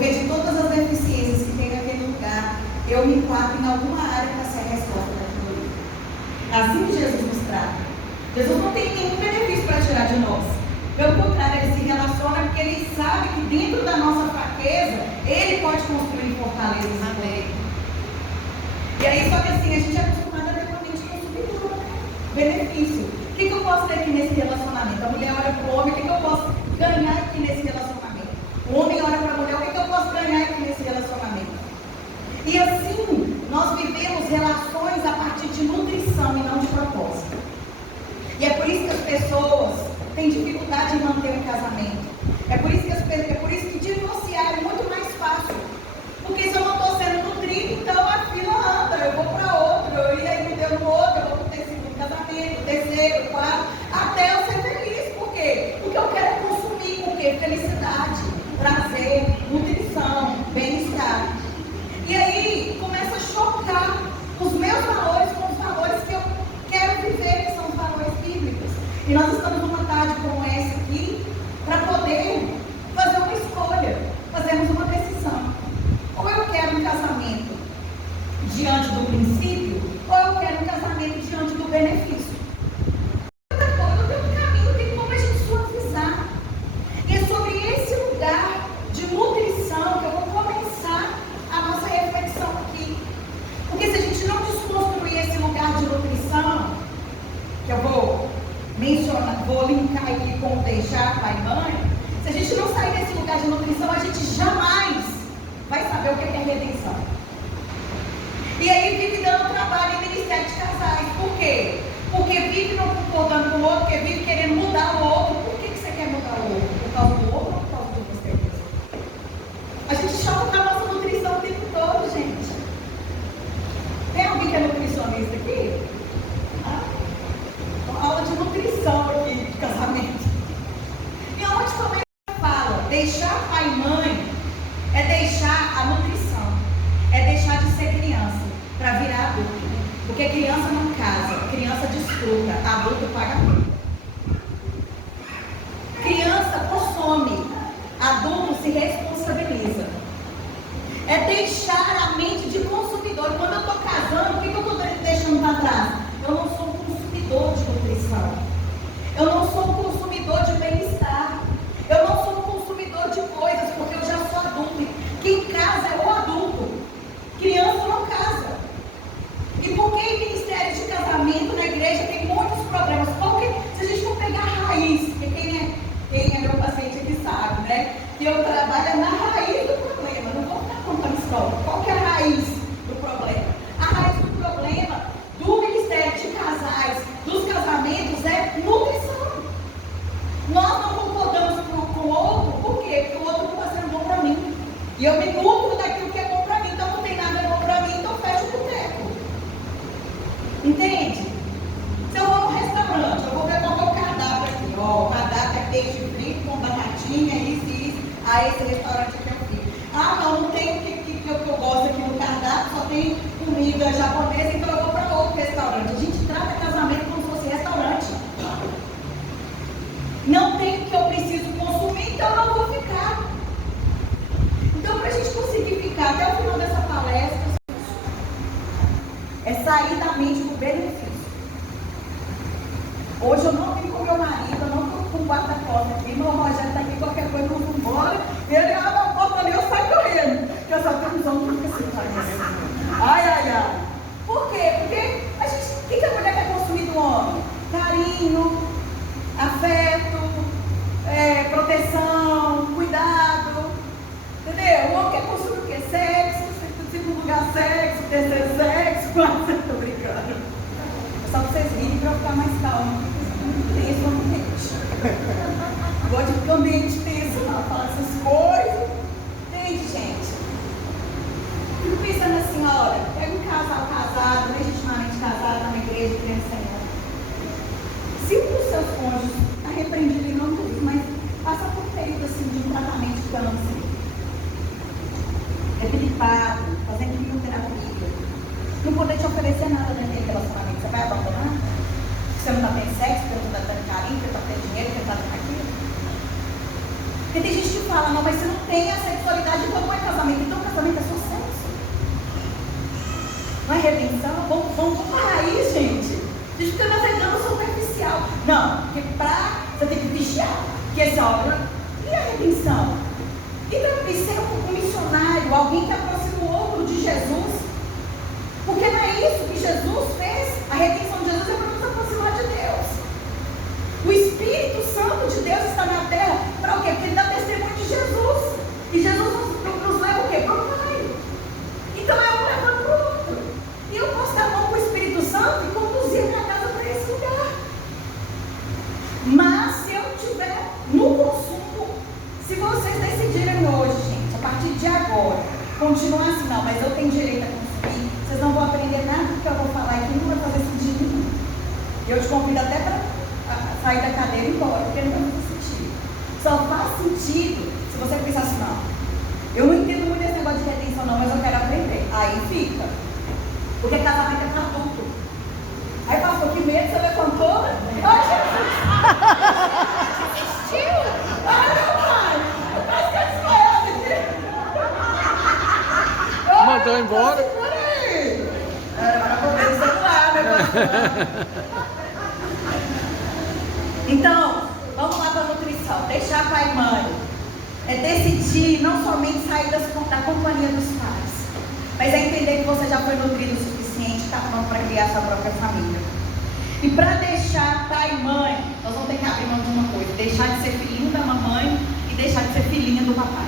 Porque de todas as deficiências que tem naquele lugar, eu me enquadro em alguma área para ser a resposta daquilo ali. Assim que Jesus nos trata. Jesus não tem nenhum benefício para tirar de nós. Pelo contrário, ele se relaciona porque ele sabe que dentro da nossa fraqueza, ele pode construir fortalezas. Amém. E aí, só que assim, a gente é acostumado a ter uma mente consumidora, né? Benefício. O que eu posso ter aqui nesse relacionamento? A mulher olha para o homem, o que eu posso ganhar aqui nesse relacionamento? O homem olha para a mulher, o que eu posso ganhar aqui nesse relacionamento? E assim, nós vivemos relações a partir de nutrição e não de propósito. E é por isso que as pessoas têm dificuldade em manter um casamento. É por isso que divorciar é muito mais fácil. Porque se eu não estou sendo nutrido, então a fila anda, eu vou para outro, e aí não deu no outro, eu vou para o segundo casamento, terceiro, quarto, até eu ser feliz. Por quê? Porque eu quero consumir o quê? Felicidade, prazer, nutrição, bem-estar. E aí começa a chocar os meus valores com os valores que eu quero viver, que são os valores bíblicos. E nós estamos numa tarde como essa aqui, para poder fazer uma escolha, fazermos uma decisão. Ou eu quero um casamento diante do princípio, ou eu quero um casamento diante do benefício. Não tem um caminho, tem como a gente suavizar. E é sobre esse lugar de nutrição que eu vou começar a nossa reflexão aqui. Porque se a gente não desconstruir esse lugar de nutrição, que eu vou mencionar, vou linkar aqui com o deixar pai e mãe, se a gente não sair desse lugar de nutrição, a gente jamais vai saber o que é redenção. E aí vive dando trabalho em ministério de casais. Por quê? Porque vive não concordando com o outro, porque vive querendo mudar o outro. Por que você quer mudar o outro? Por causa do outro ou por causa de você mesmo? A gente choca na nossa nutrição o tempo todo, gente. Tem alguém que é nutricionista aqui? Uma aula de nutrição aqui, de casamento. E onde também fala, deixar pai e mãe é deixar a nutrição, é deixar de ser criança para virar adulto. Porque criança não casa, criança desfruta, adulto paga conta. Criança consome, adulto se responsabiliza. É deixar a mente de consumidor. Quando eu estou casando, o que eu estou deixando para trás? Eu não sou um consumidor de nutrição. Eu não sou um consumidor de bem-estar. Eu não sou um consumidor de coisas, porque eu já sou adulto. Quem casa é o adulto. Criança não casa. E por que em ministério de casamento na igreja tem muitos problemas? Porque se a gente for pegar a raiz, porque quem é meu paciente aqui sabe, né? Que eu trabalho na raiz do problema. Não vou ficar contando história. Qual que é a raiz do problema? A raiz do problema do ministério de casais, dos casamentos, é nutrição. Nós não concordamos com o outro, por quê? Porque o outro não está sendo bom para mim. E eu me nutro daquilo que é bom para mim, então não tem nada bom para mim, então fecha o boteco. Entende? Se eu vou no restaurante, eu vou ver qual é o cardápio aqui. Ó, o cardápio é peixe frito com batatinha, isso e isso. Ah, esse restaurante aqui eu fiz. Ah, não tem o que eu gosto aqui no cardápio, só tem comida japonesa, então eu vou para outro restaurante. A gente trata casamento como se fosse restaurante. Não tem o que eu preciso consumir, então eu não vou ficar. Então, para a gente conseguir ficar até o final dessa palestra, é sair da mente do benefício. Hoje eu não vim com meu marido, eu não estou com o guarda-costas aqui, meu Rogério está aqui, qualquer coisa eu vou embora, ele abre a porta ali, eu saio correndo, porque eu só tenho um som que fica assim, ai. Por quê? Porque o que a mulher quer consumir do homem? Carinho, afeto, proteção, cuidado, entendeu? O homem quer consumir o quê? Sexo, segundo lugar sexo, terceiro sexo, quarto, estou brincando. É só para vocês virem para eu ficar mais calmo. Tenso no ambiente. Gosto de ambiente tenso, não, falar essas coisas. Entende, gente? Fico pensando assim, olha, pega um casal casado, legitimamente casado, na igreja, crendo no Senhor. Se um dos seus cônjuges está repreendido em nome de Deus, mas passa por período assim de um tratamento de câncer, debilitado, fazendo quimioterapia, não poder te oferecer nada naquele relacionamento, você vai abandonar? Você não está tendo sexo, porque não está tendo carinho, porque está tendo dinheiro, porque está tendo aquilo? Porque tem gente que fala, não, mas você não tem a sexualidade, então não é assim, olha, e a redenção? E ser um missionário, alguém que aproxima o outro de Jesus. Porque não é isso que Jesus fez. A redenção de Jesus é para nos aproximar de Deus. O Espírito Santo de Deus está na terra para o quê? Porque ele dá testemunho de Jesus. E Jesus nos leva o quê? Para o Pai. Então é um levando para o outro. E eu posso dar a mão para o Espírito Santo e conduzir minha casa para esse lugar. Mas se eu estiver no consumo, se vocês decidirem hoje, gente, a partir de agora, continuar assim, não, mas eu tenho direito a consumir, vocês não vão aprender nada do que eu vou falar aqui, não vai fazer sentido nenhum. E eu te convido até para sair da cadeira e ir embora, porque não vai fazer sentido. Só faz sentido se você pensar assim, não, eu não entendo muito esse negócio de redenção não, mas eu quero aprender. Aí fica. Porque casamento é para adulto. Aí pastor, que medo, você levantou? Ai, Jesus! Assistiu? Ai, meu pai! Eu quase que desmaiava aqui. Mandou embora. Era para comer o celular, meu pastor. Então, vamos lá para a nutrição. Deixar pai e mãe. É decidir não somente sair da companhia dos pais, mas é entender que você já foi nutrido o suficiente e está pronto para criar sua própria família. E para deixar pai e mãe, nós vamos ter que abrir mão de uma coisa: deixar de ser filhinho da mamãe e deixar de ser filhinha do papai.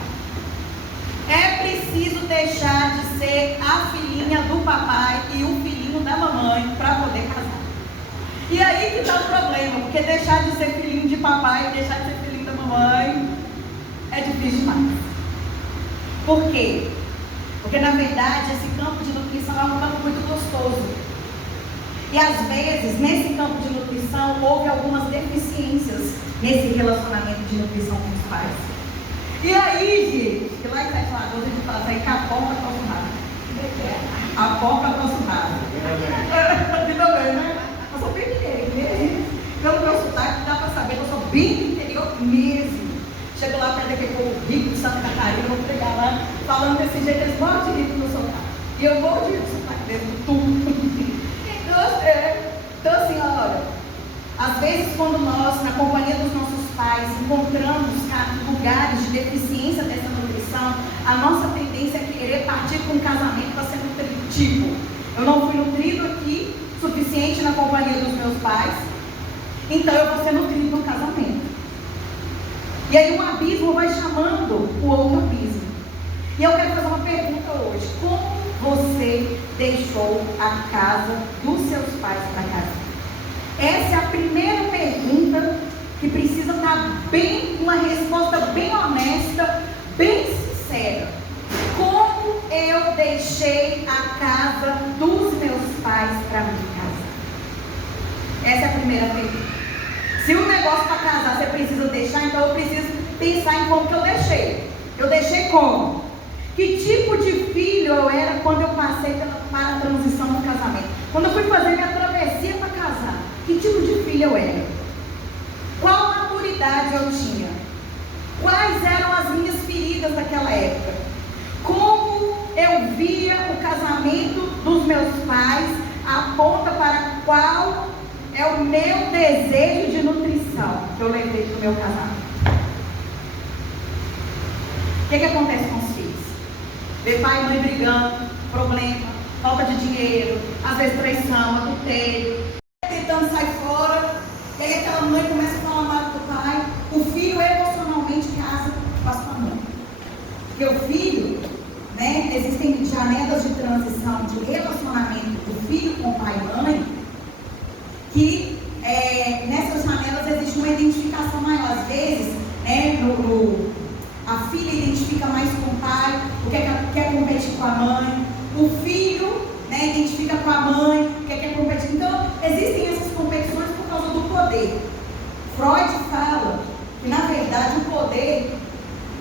É preciso deixar de ser a filhinha do papai e o filhinho da mamãe para poder casar. E aí que está o problema, porque deixar de ser filhinho de papai e deixar de ser filhinho da mamãe é difícil demais. Por quê? Porque na verdade esse campo de nutrição é um campo muito gostoso. E às vezes nesse campo de nutrição houve algumas deficiências nesse relacionamento de nutrição com os pais. E aí, gente, que lá em Sete Lagoas a gente fala assim, capoca acostumada. A porca acostumada. De também, né? Eu sou bem mineira, pelo meu sotaque dá para saber que eu sou bem do interior mesmo. Chego lá perto daquele povo rico de Santa Catarina, vou pegar lá, falando desse jeito, eles morrem de rir do meu sotaque. E eu morro de rir do sotaque dele, do tudo. Então assim, olha, às vezes quando nós, na companhia dos nossos pais, encontramos lugares de deficiência dessa nutrição, a nossa tendência é querer partir com um casamento para ser nutrido. Tipo, eu não fui nutrido aqui suficiente na companhia dos meus pais, então eu vou ser nutrido no casamento. E aí um abismo vai chamando o outro abismo. E eu quero fazer uma pergunta hoje: como você deixou a casa dos seus pais para casar? Essa é a primeira pergunta que precisa estar bem, uma resposta bem honesta, bem sincera. Como eu deixei a casa dos meus pais para me casar? Essa é a primeira pergunta. Se o negócio para casar você precisa deixar, então eu preciso pensar em como que eu deixei. Eu deixei como? Que tipo de filho eu era quando eu passei para a transição no casamento? Quando eu fui fazer minha travessia para casar, que tipo de filho eu era? Qual maturidade eu tinha? Quais eram as minhas feridas daquela época? Como eu via o casamento dos meus pais aponta para qual é o meu desejo de nutrição que eu levei para o meu casamento. O que acontece com os filhos? Ver pai e mãe brigando, problema, falta de dinheiro, às vezes traição, adultério, tentando sair fora, e aí aquela mãe começa a falar mal do pai, o filho emocionalmente casa com a sua mãe. Porque o filho, né, existem janelas de transição de relacionamento do filho com o pai e mãe, que nessas janelas existe uma identificação maior. Às vezes, né, a filha identifica mais com o pai, porque quer competir com a mãe. O filho, né, identifica com a mãe, porque quer competir. Então, existem essas competições por causa do poder. Freud fala que, na verdade, o poder,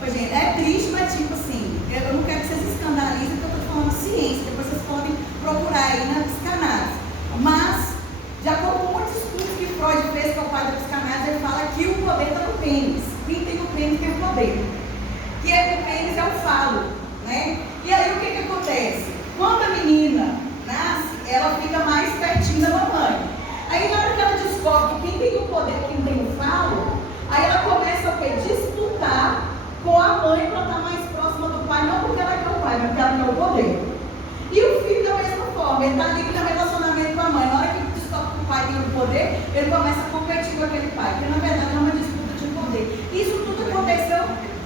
gente, é triste, mas tipo assim, eu não quero que vocês escandalizem, porque eu estou falando ciência, depois vocês podem procurar aí na psicanálise. Mas, de acordo com muitos estudos que Freud fez, que é o pai da psicanálise, ele fala que o poder está no pênis. Quem tem o pênis tem o poder. Que o pênis é o falo, né? E aí o que acontece? Quando a menina nasce, ela fica mais pertinho da mamãe. Aí na hora que ela descobre que quem tem o poder, quem tem o falo, aí ela começa a pedir forma, ele está ali no relacionamento com a mãe. Na hora que descobre que o pai tem o poder, ele começa a competir com aquele pai, que na verdade é uma disputa de poder. Isso tudo aconteceu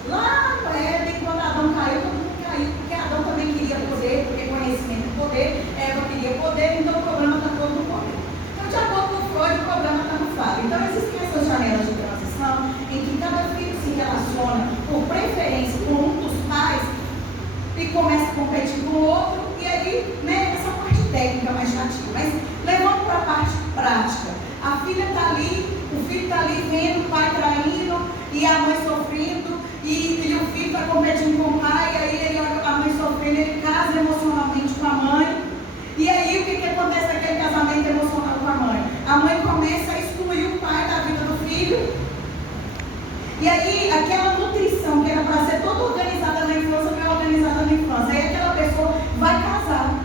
lá no Éden, quando Adão caiu, todo mundo caiu, porque Adão também queria poder, porque conhecimento é poder, Eva queria poder, então o problema está todo no poder. Então, de acordo com Freud, o problema está no falo. Então, existem essas janelas de transição em que cada filho se relaciona por preferência com um dos pais e começa a competir com o outro, e aí, né, essa parte técnica mais chatinha, mas levando para a parte prática, a filha está ali, o filho está ali vendo o pai traindo e a mãe sofrendo, e o filho está competindo com o pai, e aí ele olha a mãe sofrendo, ele casa emocionalmente com a mãe, e aí o que acontece naquele casamento emocional com a mãe? A mãe começa a excluir o pai da vida do filho, e aí aquela nutrição que era para ser toda organizada na infância, não é organizada na infância, aí aquela pessoa vai casar.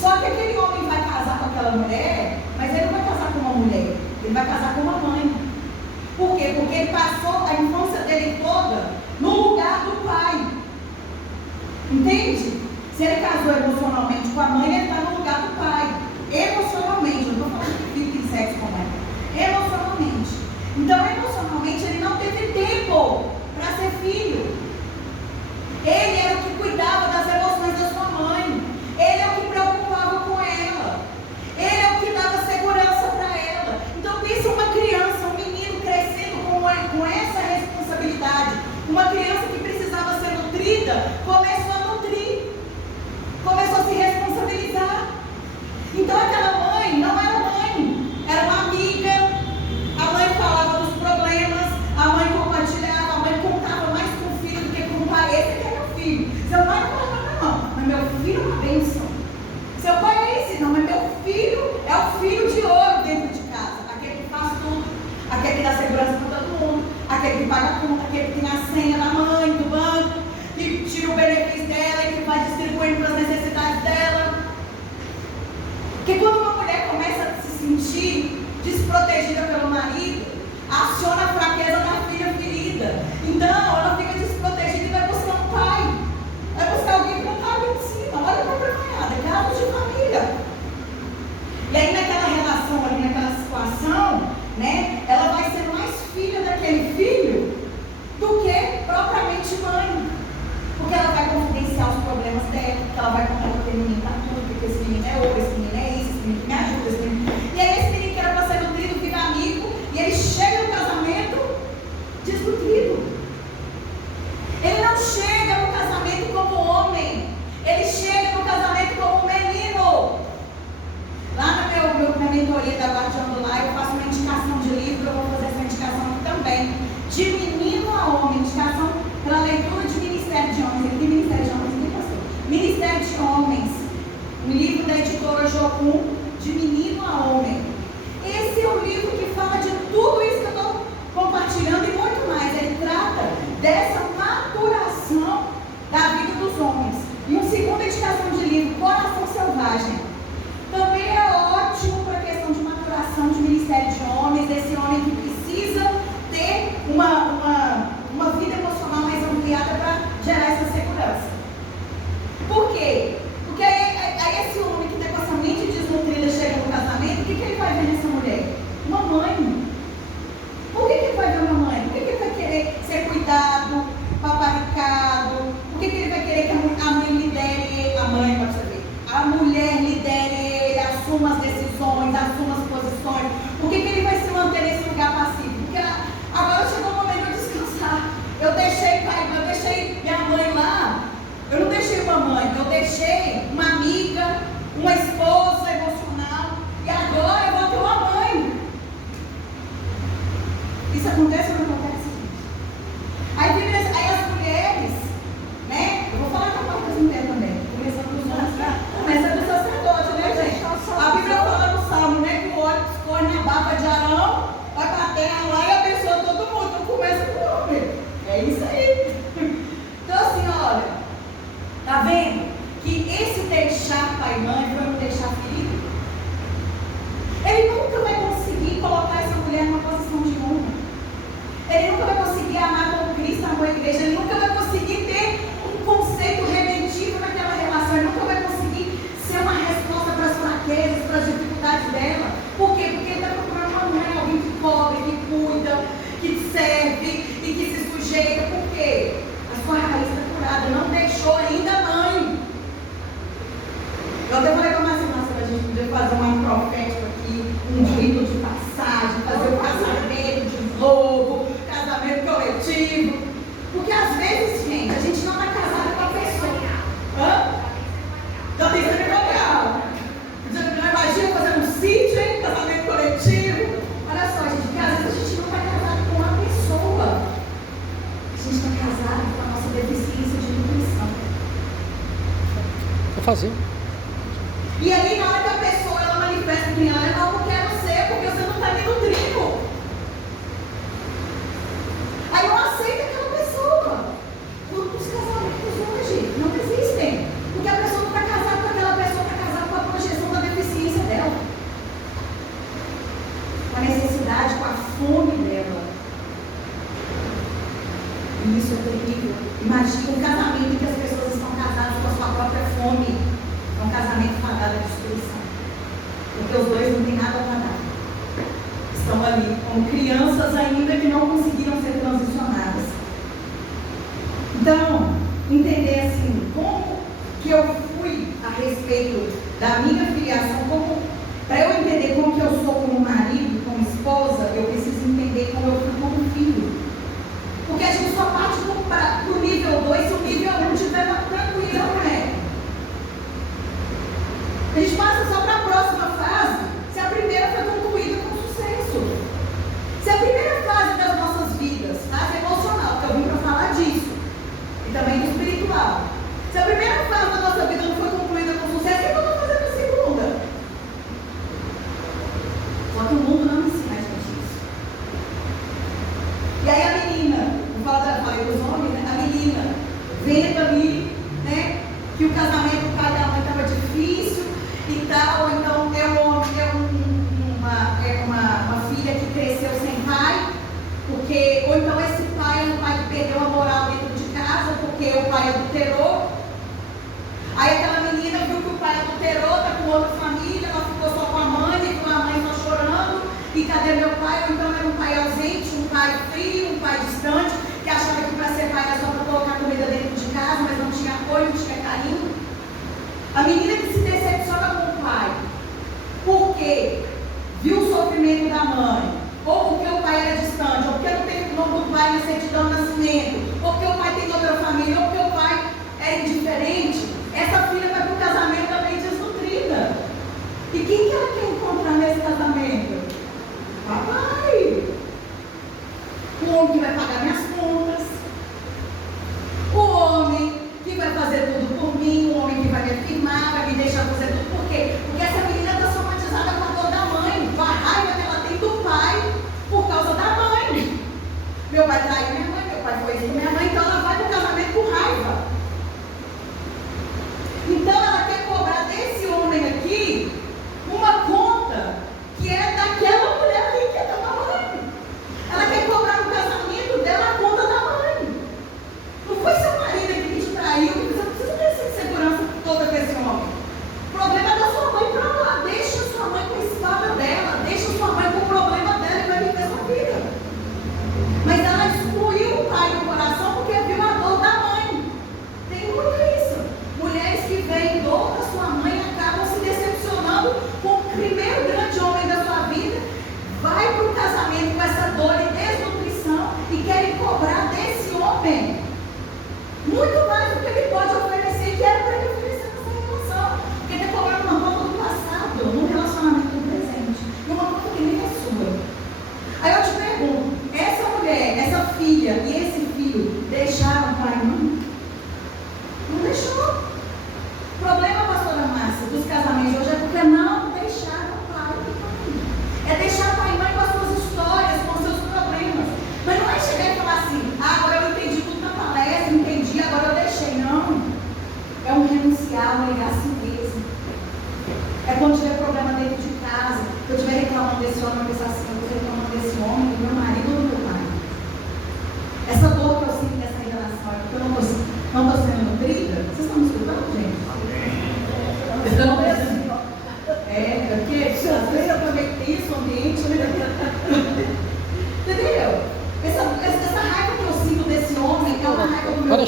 Só que aquele homem vai casar com aquela mulher, mas ele não vai casar com uma mulher, ele vai casar com uma mãe. Por quê? Porque ele passou a infância dele toda no lugar do pai. Entende? Se ele casou emocionalmente com a mãe, ele está no lugar do pai. Emocionalmente, eu não estou falando que filho tem sexo com a mãe. Emocionalmente. Então, emocionalmente, ele não teve tempo para ser filho. Ele era o que cuidava das emoções da sua mãe. Ele é o que preocupava com ela. Ele é o que dava segurança para ela. Então, pensa uma criança, um menino crescendo com essa responsabilidade. Uma criança que precisava ser nutrida, começou a nutrir. Começou a se responsabilizar. Então, aquela mãe não era mãe, era uma amiga. A mãe falava dos problemas, a mãe compartilhava, a mãe contava mais com o filho do que com o pai. Esse é meu filho. Seu pai não fala nada, não, mas meu filho é uma bênção. Seu pai é esse, não, mas meu filho é o filho de ouro dentro de casa. Aquele que faz tudo, aquele que dá segurança para todo mundo, aquele que paga a conta, aquele que tem a senha da mãe, do banco, que tira o benefício dela e que vai distribuindo para as necessidades dela. Porque quando uma mulher começa a se sentir desprotegida pelo marido, aciona a fraqueza da filha ferida. Então, ela fica desprotegida e vai buscar um pai. Vai buscar alguém para estar ali em cima. Olha para a premanhada, é caso de família. E aí, naquela relação ali, naquela situação, né, ela vai ser mais filha daquele filho do que propriamente mãe. Porque ela vai confidenciar os problemas dela, porque ela vai contar que aquele menino está tudo, porque esse menino é ouro, esse menino é isso, esse menino me ajuda, esse menino. E aí esse menino que era para ser nutrido, vira amigo, e ele chega no casamento desnutrido. Ele não chega no casamento como homem, ele chega no casamento como menino. Lá na minha mentoria da Guardião do Lar, eu faço uma indicação de livro, eu vou fazer essa indicação aqui também. De menino a homem, indicação pela leitura de Ministério de Homens. Ele tem Ministério de Homens, nem pastor. Ministério de Homens, um livro da editora Jocum, de menino a homem. Esse é o livro que fala de tudo isso que eu estou compartilhando e muito mais. Ele trata dessa maturação da vida dos homens. E uma segunda indicação de livro, Coração Selvagem, também é ótimo para a questão de maturação de Ministério de Homens, desse homem que precisa ter uma vida emocional mais ampliada para gerar essa segurança. Por quê? Porque aí esse homem que está com essa mente desnutrida chega no casamento, o que ele fazer. E aí, na hora que a pessoa ela manifesta quem ela é, não quero ser, porque você não está me nutrindo. Aí não aceita aquela pessoa. Quantos casamentos hoje não existem? Porque a pessoa não está casada com aquela pessoa, está casada com a projeção da deficiência dela, com a necessidade, com a fome dela. E isso é terrível. Imagina um casamento em que as pessoas estão casadas com a sua própria fome. É um casamento fadado à destruição. Porque os dois não têm nada para dar. Estão ali como crianças ainda que não conseguiram ser transicionadas. Então, entender assim, como que eu fui a respeito da minha filiação, para eu entender como que eu sou como marido, como esposa, eu preciso entender como eu fui como filho. Porque a gente só parte para o nível 2 se o nível 1 estiver tranquilo, não é? A gente passa só para a próxima fase se a primeira foi concluída com sucesso. Se a primeira fase das nossas vidas, fase emocional, que eu vim para falar disso, e também do espiritual, se a primeira fase da nossa vida não foi concluída com sucesso, o que eu estou fazendo na segunda? Só que o mundo não ensina a gente isso. E aí a menina, falei para os homens, né? A menina vendo ali, né, que o casamento do pai e da mãe estava difícil e tal, então é uma filha que cresceu sem pai, porque, ou então esse pai é um pai que perdeu a moral dentro de casa, porque o pai adulterou. Aí aquela menina viu que o pai adulterou, está com outra família, ela ficou só com a mãe, com a mãe só chorando, e cadê meu pai? Ou então era um pai ausente, um pai frio, um pai distante, que achava que para ser pai era só para colocar comida dentro de casa, mas não tinha apoio, não tinha carinho. A menina que se decepciona com o pai, porque viu o sofrimento da mãe, ou porque o pai era distante, ou porque não tem o nome do pai na certidão de nascimento, ou porque o pai tem outra família, ou porque o pai é indiferente, essa filha vai para o casamento também desnutrida. E quem que ela quer encontrar nesse casamento? Papai! O homem que vai pagar minhas contas, o homem que vai fazer tudo por mim, o homem que vai me afirmar, vai me deixar fazer tudo. Por quê? Porque essa menina está somatizada com a dor da mãe, com a raiva que ela tem do pai por causa da mãe. Meu pai traiu minha mãe, meu pai foi isso com minha mãe, então ela vai para o casamento com raiva. Então ela quer cobrar desse homem aqui uma conta que é daquela mulher ali que é da mãe. Ela quer cobrar no casamento dela a conta da mãe. Não foi seu marido que te traiu, que você não precisa ter essa segurança toda com esse homem. O problema é da sua mãe para lá. Deixa sua mãe com a espada dela, deixa sua mãe com o problema dela e vai viver sua vida. Mas ela excluiu o pai do coração porque viu a dor da mãe. Tem muito isso. Mulheres que veem dor da sua mãe acabam se decepcionando com o primeiro grande homem da sua vida, vai para o casamento com essa dor e desnutrição e querem cobrar desse homem muito mais do que ele pode oferecer, que era para ele oferecer nessa relação. Porque ele está cobrando uma conta do passado, num relacionamento do presente, e uma conta que nem é sua. Aí eu te pergunto, essa mulher, essa filha e esse filho deixaram pai e mãe? Não deixou. O problema, pastora Márcia, dos casamentos de hoje é porque não deixaram pai e mãe. É deixar pai e mãe com as suas histórias, com os seus problemas. Mas não é chegar e falar assim, agora eu entendi tudo na palestra, entendi, agora eu deixei. Não. É um renunciar, um negar a si mesmo. É quando tiver problema dentro de casa, eu estiver reclamando desse homem, eu pensar assim, eu estou reclamando desse homem, do meu marido ou do meu pai. Essa dor que eu sinto nessa relação é porque eu não estou sendo nutrida. Vocês estão me escutando, gente? Então, porque sofrer também isso, o ambiente, entendeu? Essa raiva que eu sinto desse homem é uma raiva do meu pai,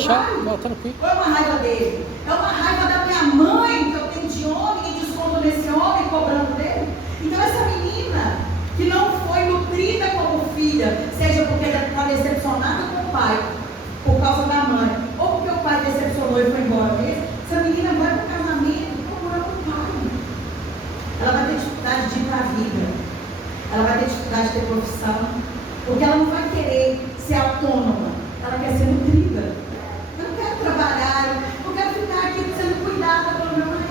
ou é uma raiva dele? É uma raiva da minha mãe que eu tenho de homem e desconto nesse homem cobrando dele? Então essa menina que não foi nutrida como filha, seja porque ela está decepcionada com o pai por causa da mãe, ou porque o pai decepcionou e foi embora mesmo, essa menina vai para o casamento procurando o pai. Ela vai ter dificuldade de ir para a vida, ela vai ter dificuldade de ter profissão, porque ela não vai querer ser autônoma, ela quer ser nutrida. Eu não quero trabalhar, eu quero ficar aqui sendo cuidada pelo meu marido.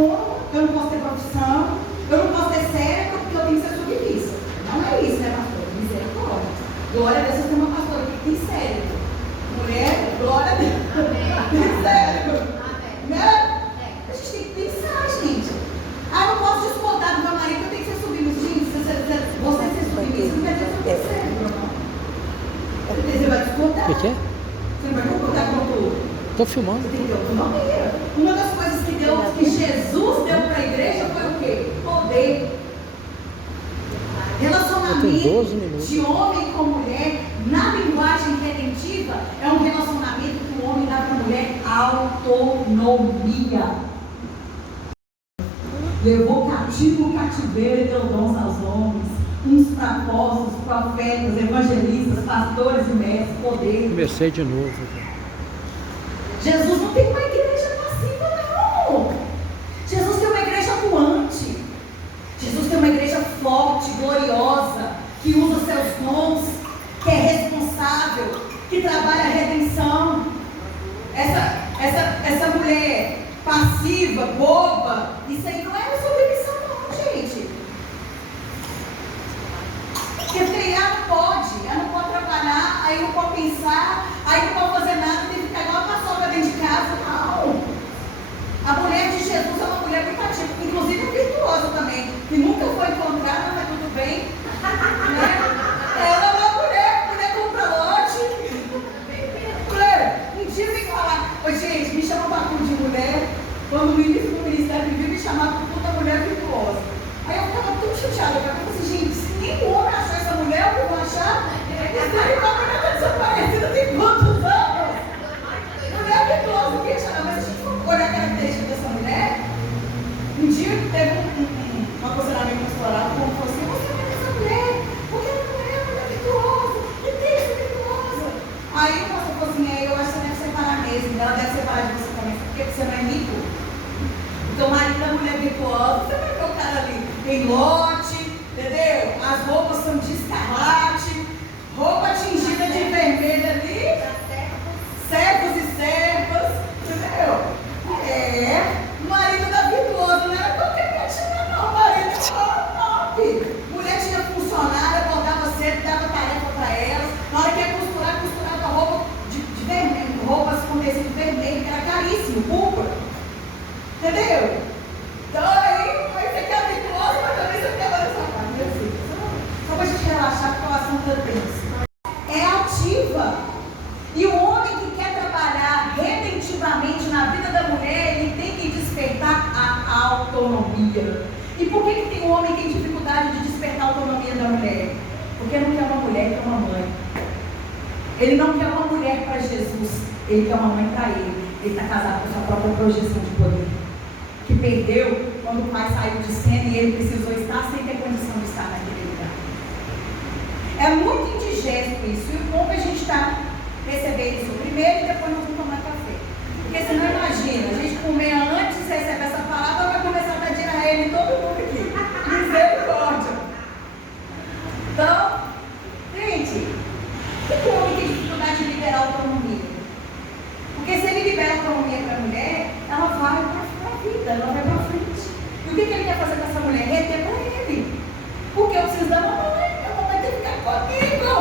como, eu não posso ter profissão, eu não posso ter cérebro, porque eu tenho que ser submissa. Não é isso, né, pastor? Misericórdia. Glória a Deus, você tem uma pastora que tem cérebro. Mulher, glória a Deus. Tem cérebro. Né? A gente tem que pensar, gente. Ah, eu não posso discordar do meu marido, eu tenho que ser submissa. Gente, você ser submissa não quer dizer que eu tenho cérebro, não. Você vai discordar. O que é? Você não vai concordar com tudo. Estou filmando. Você tem que ter autonomia. Uma das coisas que Jesus deu para a igreja foi o quê? Poder. Relacionamento de homem com mulher, na linguagem redentiva, é um relacionamento que o homem dá para a mulher autonomia. Levou cativo o cativeiro e deu dons aos homens, uns para apóstolos, profetas, evangelistas, pastores e mestres, poder. Comecei de novo. Jesus não tem uma igreja passiva, não. Jesus tem uma igreja atuante. Jesus tem uma igreja forte, gloriosa, que usa seus dons, que é responsável, que trabalha a redenção. Essa mulher passiva, boba, isso aí não é submissão, não, gente. Porque ela não pode, ela não pode trabalhar, aí não pode pensar, aí não pode fazer nada, tem que ficar igual a paçoca dentro de casa. Não. A mulher de Jesus é uma mulher muito ativa, inclusive é virtuosa também, que nunca foi encontrada, mas tudo bem. Né? Ela é uma mulher compra lote. Mulher, um dia vem falar, ô gente, me chama para de mulher, quando o início do ministério me chamava por puta mulher virtuosa. Aí eu ficava tão chateada, eu falava assim, gente, se nem o homem achar essa mulher, eu vou achar. Essa mulher está desaparecida tem quantos anos? Mulher virtuosa, o que achar? Mas a gente for olhar a característica dessa mulher, um dia teve um aconselhamento pastoral, como falou assim, você não é essa mulher, porque ela não é uma mulher virtuosa, e tem que ser virtuosa. Aí o pastor falou assim, eu acho que você deve separar mesmo, ela deve separar de você também, porque você não é rico. Então o marido da mulher virtuosa, você vai ver o cara ali, tem lote, entendeu? As roupas são de escarlate, roupa tingida de vermelho ali, servos e servas, entendeu? O marido da virtuosa não era qualquer gatinha, não, o marido era top. Mulher tinha funcionária, bordava cedo, dava tarefa para elas, na hora que ia costurar, costurava roupa de vermelho, roupas com tecido vermelho, que era caríssimo, púrpura, entendeu? Então aí você quer virtuosa, mas também você quer agora essa parte, meu filho. Só para a gente relaxar, porque o assunto é tenso. É ativa. E o homem que quer trabalhar redentivamente na vida da mulher, ele tem que despertar a autonomia. E por que tem um homem que tem dificuldade de despertar a autonomia da mulher? Porque não quer uma mulher, quer uma mãe. Ele não quer uma mulher para Jesus, ele quer uma mãe para ele. Ele está casado com sua própria projeção de poder, que perdeu quando o pai saiu de cena e ele precisou estar sem ter condição de estar naquele lugar. É muito indigesto isso, e o bom que a gente está receber isso primeiro e depois nós vamos tomar café. Porque você não imagina, a gente comer antes, receber essa palavra, vai começar a dar diarreia em todo mundo aqui. Misericórdia. Então, gente, por que o homem tem dificuldade de liberar a autonomia? Porque se ele libera a autonomia para a mulher, ela vai para a vida, ela vai para frente. E o que ele quer fazer com essa mulher? Reter para ele. Porque eu preciso da mamãe, a mamãe tem que ficar comigo.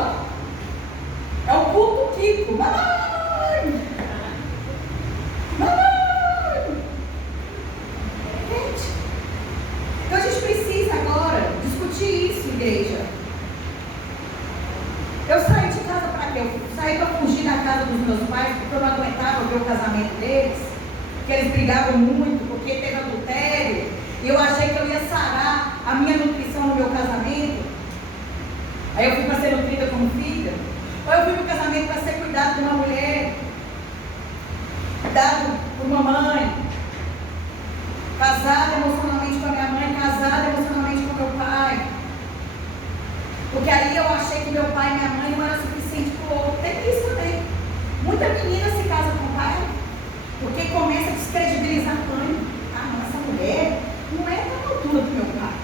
É o culto Kiko. Mamãe! Mamãe! Gente, então a gente precisa agora discutir isso, igreja. Eu saí de casa para quê? Eu saí para fugir da casa dos meus pais, porque eu não aguentava ver o casamento deles, porque eles brigavam muito, porque teve adultério, e eu achei que eu ia sarar a minha nutrição no meu casamento. Aí eu fui para ser nutrida como filha. Ou eu fui para o casamento para ser cuidado de uma mulher, cuidado por uma mãe, casada emocionalmente com a minha mãe, casada emocionalmente com meu pai. Porque aí eu achei que meu pai e minha mãe não eram suficiente para o outro. Tem isso também. Muita menina se casa com o pai, porque começa a descredibilizar a mãe. Ah, mas essa mulher não é da altura do meu pai.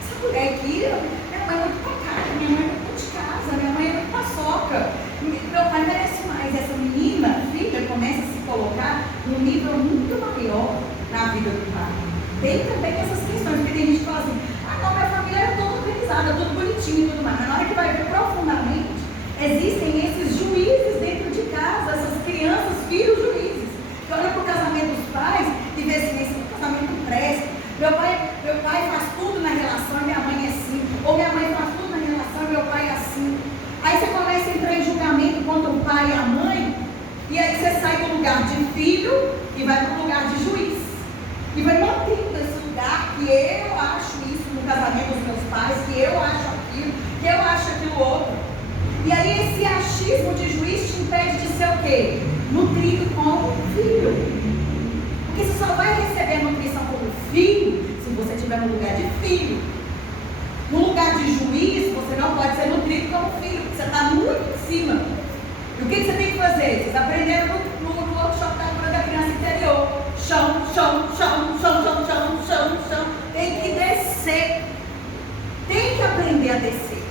Essa mulher aqui, minha mãe é muito pacata, minha mãe é muito de casa, minha mãe é muito paçoca. Meu pai merece mais. Essa menina, filha, começa a se colocar num nível muito maior na vida do pai. Tem também essas questões, porque tem gente que fala assim, ah não, minha família é toda organizada, tudo bonitinho e tudo mais. Mas na hora que vai ver profundamente, existem esses juízes dentro de casa, essas crianças, filhos juízes, que olham para o casamento dos pais e vê assim, esse casamento presta. Meu pai faz tudo na relação e minha mãe é assim. Ou minha mãe faz tudo na relação e meu pai é assim. Aí você começa a entrar em julgamento contra o pai e a mãe, e aí você sai do lugar de filho e vai para o lugar de juiz. E vai mantendo esse lugar que eu acho isso no casamento dos meus pais, que eu acho aquilo, que eu acho aquilo outro. E aí esse achismo de juiz te impede de ser o quê? Nutrido como filho. Porque você só vai receber nutrição como filho se você estiver no lugar de filho. No lugar de juiz, você não pode ser nutrido como filho, porque você está muito em cima. E o que você tem que fazer? Vocês aprenderam no workshop da criança interior. Chão, chão, chão, chão, chão, chão, chão, chão. Tem que descer. Tem que aprender a descer.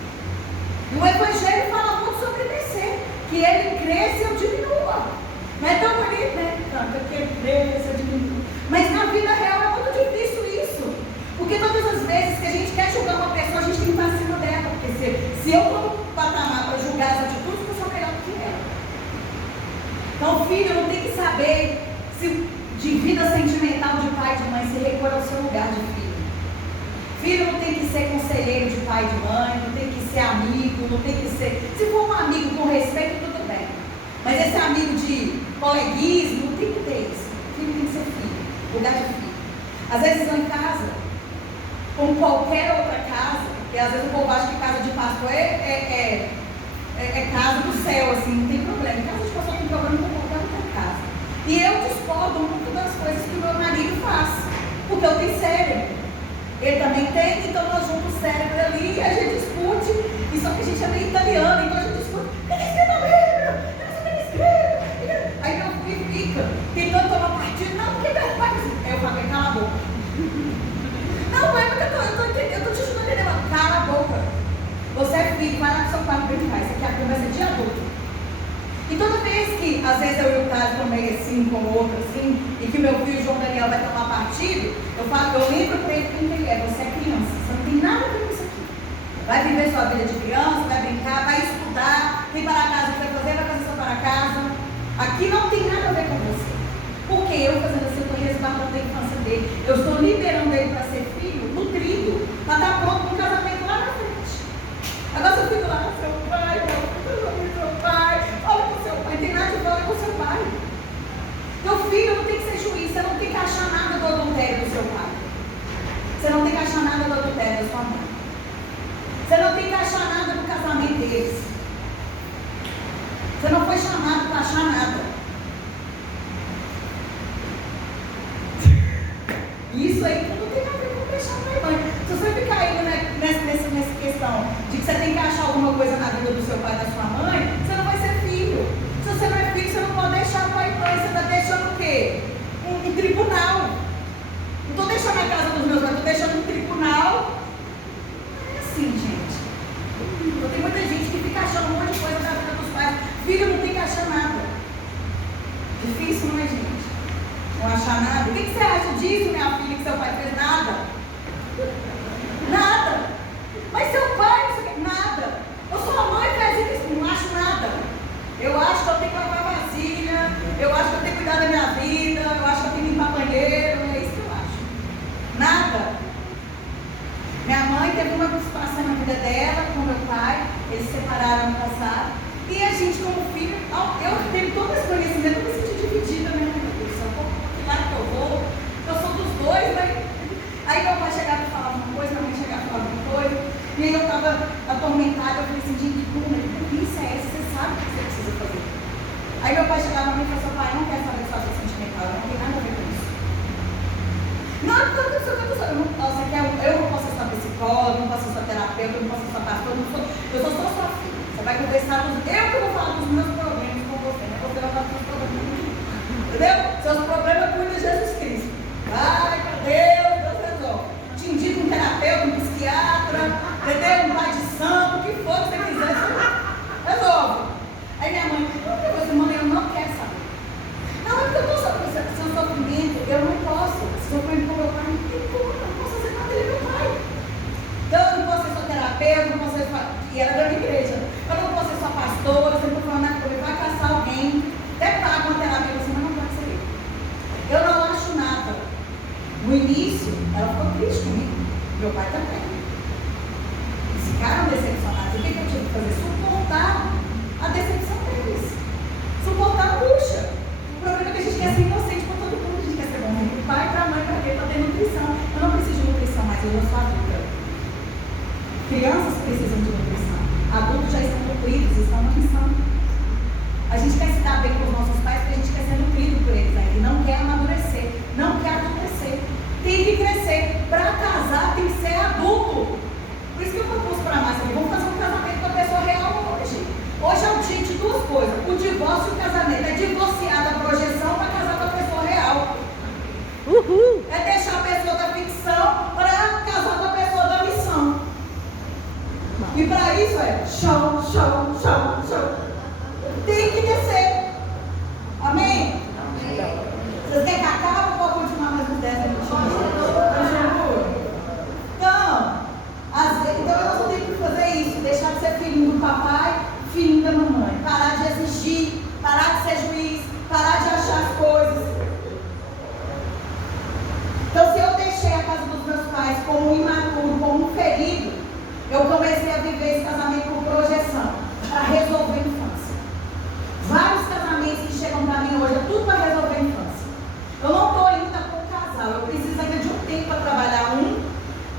E o Evangelho fala muito sobre descer. Que ele cresça e eu diminua. Não é tão bonito, né? Tanto que ele cresça, eu diminua. Mas na vida real é muito difícil isso. Porque todas as vezes que a gente quer julgar uma pessoa, a gente tem que estar acima dela. Porque se eu estou no patamar para julgar as atitudes, eu sou melhor do que ela. Então o filho não tem que saber se de vida sentimental de pai e de mãe, se recolhe ao seu lugar de filho. Filho não tem que ser conselheiro de pai e de mãe, não tem que ser amigo, não tem que ser... Se for um amigo com respeito, tudo bem. Mas esse amigo de coleguismo, não tem que ter isso. Filho tem que ser filho, lugar de filho. Às vezes lá em casa, como qualquer outra casa, porque às vezes o povo acha que casa de pastor é casa do céu, assim, não tem problema. Casa de pastor tem problema com qualquer outra casa. E eu discordo muito das coisas que o meu marido faz, porque eu tenho cérebro. Ele também tem, então nós juntamos o cérebro ali e a gente discute. E só que a gente é meio italiano, então a gente discute. Tem que escrever a Bíblia, eu não sei o que escreve. Aí meu filho fica tentando tomar partido. Não, porque meu pai. Aí eu falo, cala a boca. Não, pai, porque eu tô entendendo, eu tô te ajudando a entender. Cala a boca. Você é filho, vai lá com seu pai brincar. Isso aqui é a conversa de adulto. E toda vez que, às vezes eu e o Tade estão meio assim, com o outro assim, e que meu filho João Daniel vai tomar partido, eu lembro para ele quem ele é. Você é criança, você não tem nada a ver com isso aqui. Vai viver sua vida de criança, vai brincar, vai estudar, tem para casa que vai fazer, vai fazer seu para casa. Aqui não tem nada a ver com você. Porque eu fazendo assim, eu estou resguardando a infância dele. Eu estou liberando ele para ser filho, nutrido, para estar pronto para um casamento lá na frente. Agora eu fico lá com seu pai, meu pai, olha com seu pai, tem nada de olha com seu pai. Teu filho não tem que ser juiz, você não tem que achar nada do adultério do seu pai. Você não tem que achar nada do adultério da sua mãe. Você não tem que achar nada do casamento deles. Você não foi chamado para achar nada. Isso aí tudo tem a ver com deixar pai e mãe. Se você ficar indo nessa questão de que você tem que achar alguma coisa na vida do seu pai e da sua mãe, você não vai ser filho. Se você não é filho, você não pode deixar pai e mãe. Você está deixando o quê? Um tribunal. Não estou deixando a casa dos meus pais, estou deixando um tribunal. Não é assim, gente. Então, tem muita gente que fica achando um monte de coisa da vida dos pais. Filho não tem que achar nada. Difícil, não é, gente? Não achar nada. O que você acha disso, minha filha, que seu pai fez nada? Nada. Mas seu pai, nada. Eu sou a mãe que faz isso, não acho nada. Eu acho que eu tenho que lavar vasilha, eu acho que eu tenho que cuidar da minha vida, eu acho que eu tenho que limpar banheiro, é isso que eu acho. Nada. Minha mãe teve uma participação na vida dela com meu pai, eles se separaram ano passado, e a gente como filho, eu tenho todo esse conhecimento, eu me senti dividida, né? Lá que eu vou, eu sou dos dois, né? Aí meu pai chegava e falava uma coisa, minha mãe chegava e falava uma coisa, e aí eu estava atormentada, eu falei assim, gente, Bruna, que polícia é essa? Você sabe o que você precisa fazer. Aí meu pai chegava pra mim e falou assim, pai, eu não quero saber de sua vida sentimental, eu não tenho nada a ver com isso. Não, eu não posso ser sua psicóloga, não posso ser sua terapeuta, não posso ser sua pastora, eu sou só sua filha. Você vai conversar com eu que vou falar dos meus problemas com você, né? Você vai falar dos seus problemas. Entendeu? Seus problemas cuida de Jesus Cristo. Vai para Deus resolve. Te indica um terapeuta, um psiquiatra, entendeu? Um pai de santo, o que for que você quiser, você resolve. Aí minha mãe, mãe, eu não quero saber. Não, é porque eu estou sofrendo seu sofrimento, eu não posso. Se sofrendo com meu pai, não tem início, ela ficou triste comigo. Meu pai também. Eles ficaram decepcionados. O que eu tive que fazer? Suportar a decepção deles. Suportar a angústia. O problema é que a gente quer ser inocente com todo mundo. A gente quer ser bom para o pai, para a mãe, para quê? Para ter nutrição. Eu não preciso de nutrição, mas eu não sou adulta. Crianças precisam de nutrição. Adultos já estão nutridos, estão na missão. A gente quer se dar bem com os nossos pais porque a gente quer ser nutrido por eles ainda. E não quer amadurecer, não quer amadurecer. Tem que crescer. Para casar tem que ser adulto. Por isso que eu propus para a Márcia, vamos fazer um casamento com a pessoa real hoje. Hoje é o dia de duas coisas. O divórcio e o casamento. É divorciar da projeção para casar com a pessoa real. Uhul. É deixar a pessoa da ficção para casar com a pessoa da missão. E para isso é chão, chão, chão, chão. Tem que descer. Amém? Amém. Vocês querem que acabe ou pode continuar mais uns 10 minutos? Então eu não tenho que fazer isso. Deixar de ser filhinho do papai, filhinho da mamãe. Parar de exigir, parar de ser juiz, parar de achar as coisas. Então se eu deixei a casa dos meus pais como um imaturo, como um ferido, eu comecei a viver esse casamento por projeção, para resolver a infância. Vários casamentos que chegam para mim hoje, é tudo para resolver a infância. Eu não estou ainda com o casal, eu preciso ainda de um tempo para trabalhar um,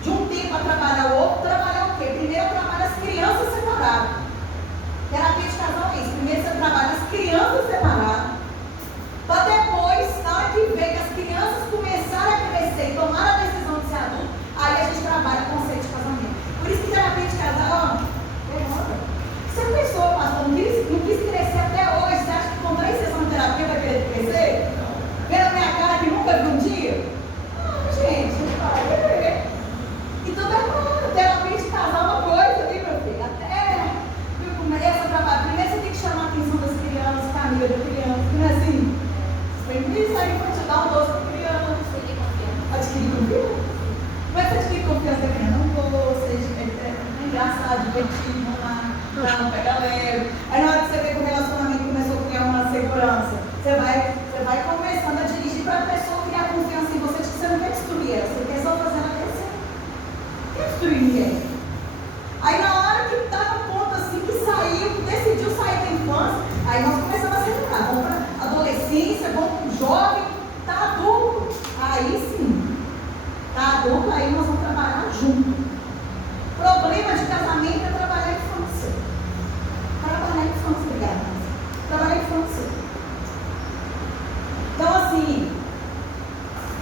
de um tempo para trabalhar o outro. Trabalhar o quê? Primeiro eu trabalho as crianças separadas. Terapia de casal é isso. Primeiro você trabalha as crianças separadas, para depois, na hora que vê que as crianças começarem a crescer e tomar a decisão de ser adulto, aí a gente trabalha o conceito de casamento. Por isso que terapia de casal, demora. Você pensou, pastor, não quis crescer até hoje? Você acha que com 3 sessões de terapia vai querer crescer? Vendo a minha cara que nunca viu um dia? Não, gente, vai. Então demora. Terapia de casal é uma coisa, viu, meu filho? Até começa a trabalhar. Primeiro você tem que chamar a atenção das crianças, família da criança, não é assim? Você tem que sair para te dar um doce para a criança. Adquirir confiança. Como é que você adquire confiança da criança? Não vou, é engraçado, divertido, vamos lá. Não, pega leve. Aí na hora que você vê que o relacionamento começou a criar uma segurança, você vai começando a dirigir para a pessoa criar confiança em você, que você não quer destruir ela, você quer só fazer ela crescer. Não quer destruir ninguém. Aí na hora que está no ponto assim, que saiu, que decidiu sair da infância, aí nós começamos a acelerar. Vamos para adolescência, vamos para o jovem, está adulto. Aí sim, está adulto, aí nós vamos trabalhar junto. Problema de casamento é trabalhar a infância. Trabalhar a infância, obrigada. Trabalhar a infância. Então assim,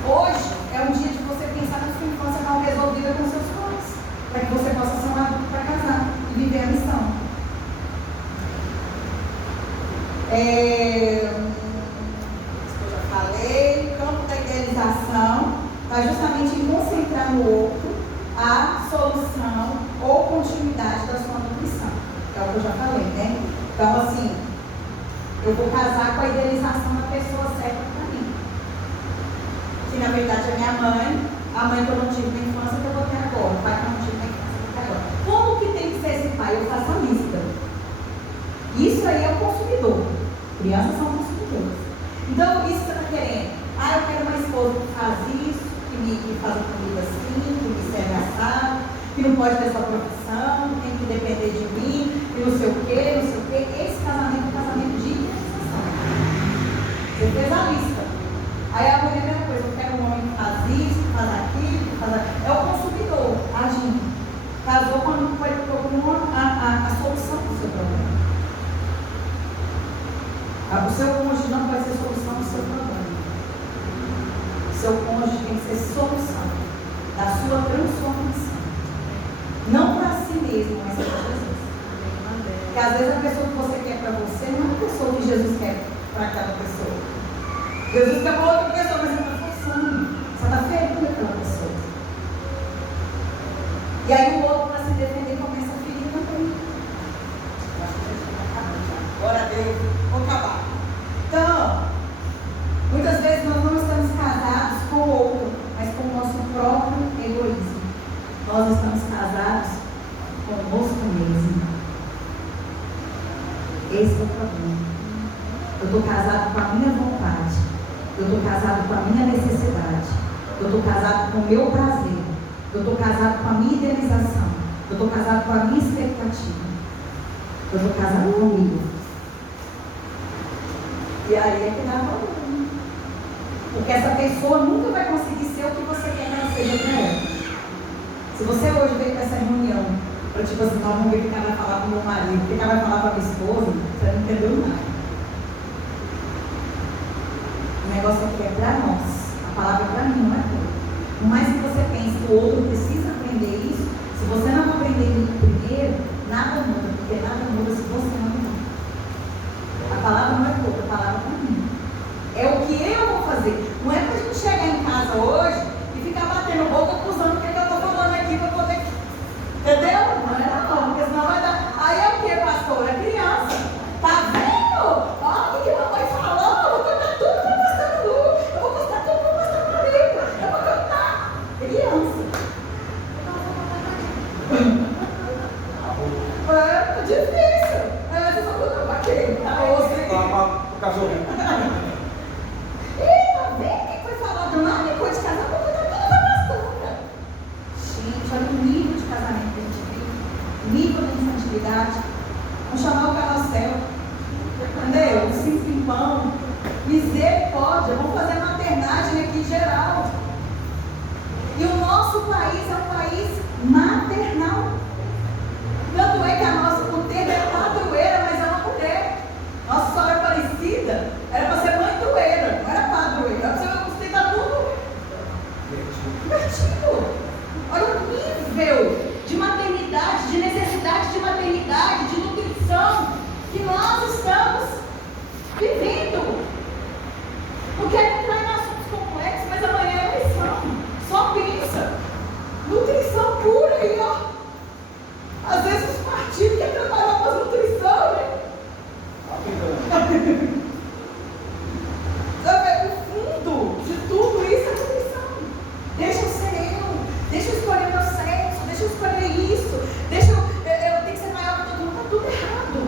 hoje é um dia de você pensar na sua infância mal resolvida com seus pais, para que você possa ser um adulto para casar e viver a missão. Eu já falei, o campo da idealização está justamente em concentrar no outro a solução ou continuidade da sua nutrição. É o que eu já falei, né? Então, assim, eu vou casar com a idealização da pessoa certa para mim. Que na verdade é minha mãe, a mãe que eu não tive na infância que eu vou ter agora, o pai que eu não tive na infância que eu vou ter agora. Como que tem que ser esse pai? Eu faço a lista. Isso aí é o consumidor. Crianças são consumidores. Então, isso que você está querendo? Ah, eu quero uma esposa que faz isso, que faz a comida assim, que me serve assado, que não pode ter essa profissão, que tem que depender de mim, e não sei o quê, não sei o quê. Esse casamento é um casamento de idealização. Você fez a lista. Aí a mulher é a mesma coisa, eu quero um homem que faz isso, que faz aquilo, que faz aquilo. É o consumidor agindo. Casou com a solução do seu problema. O seu cônjuge não vai ser solução do seu problema. O seu cônjuge tem que ser solução da sua transformação. Não para si mesmo, mas para Jesus. Porque às vezes a pessoa que você quer para você não é a pessoa que Jesus quer para aquela pessoa. Jesus quer para outra pessoa, mas ele está forçando. Você está ferindo aquela pessoa. E aí o outro, para se defender, começa a ferir também. Eu acho que a gente está acabando já. Glória a Deus. Vou acabar. Então, muitas vezes nós não estamos casados com o outro, mas com o nosso próprio egoísmo. Nós estamos casados conosco mesmo. Esse é o problema. Eu estou casado com a minha vontade. Eu estou casado com a minha necessidade. Eu estou casado com o meu prazer. Eu estou casado com a minha idealização. Eu estou casado com a minha expectativa. Eu estou casado comigo. E aí é que dá problema. Porque essa pessoa nunca vai conseguir ser o que você quer que ela seja para ela. Se você hoje veio para essa reunião, para tipo assim, nós vamos ver o que ela vai falar para o meu marido, o que ela vai falar para a minha esposa, você não entendeu nada. O negócio aqui é para nós. A palavra é para mim, não é para ele. Por mais que você pense que o outro precisa aprender isso, se você não aprender isso primeiro, nada muda, porque nada muda se você não mudar. A palavra não é para outra, a palavra é para mim. É o que eu vou fazer. Não é para a gente chegar em casa hoje e ficar batendo boca acusando o que eu estou falando aqui para poder. Entendeu? Não é não, porque senão vai dar. Aí é o que, pastor? É criança. Tá vendo? Olha o que a mamãe falou. Eu vou contar tudo para o pastor Lu. Eu vou contar tudo para o pastor Marico. Eu vou contar. Criança. É difícil. Você só contou para quem? Para você. Para o cachorro. Eita, vê o que foi falado lá, me de casar, vou contar tudo para a pastora. Gente, olha o nível de casamento que a gente vive, nível de infantilidade. Vamos chamar o carrossel, entendeu? O simpim-pão, misericórdia, vamos fazer maternagem aqui em geral. E o nosso país é um país maternal. Tanto é que a nossa, o termo é padroeira, mas é uma mulher. Nossa Senhora Aparecida era para ser mãe-doeira, não era padroeira. Era para você ter tudo pertinho. Olha o nível de maternidade, de necessidade de maternidade, de nutrição que nós estamos vivendo. Porque entrar em assuntos complexos, mas amanhã é eleição. Só pensa. Nutrição pura aí, ó. Às vezes os partidos querem trabalhar com a nutrição, né? Sabe, o fundo de tudo isso é nutrição. Deixa eu ser eu, deixa eu escolher meu sexo, deixa eu escolher isso, deixa eu tenho que ser maior que todo mundo, está tudo errado.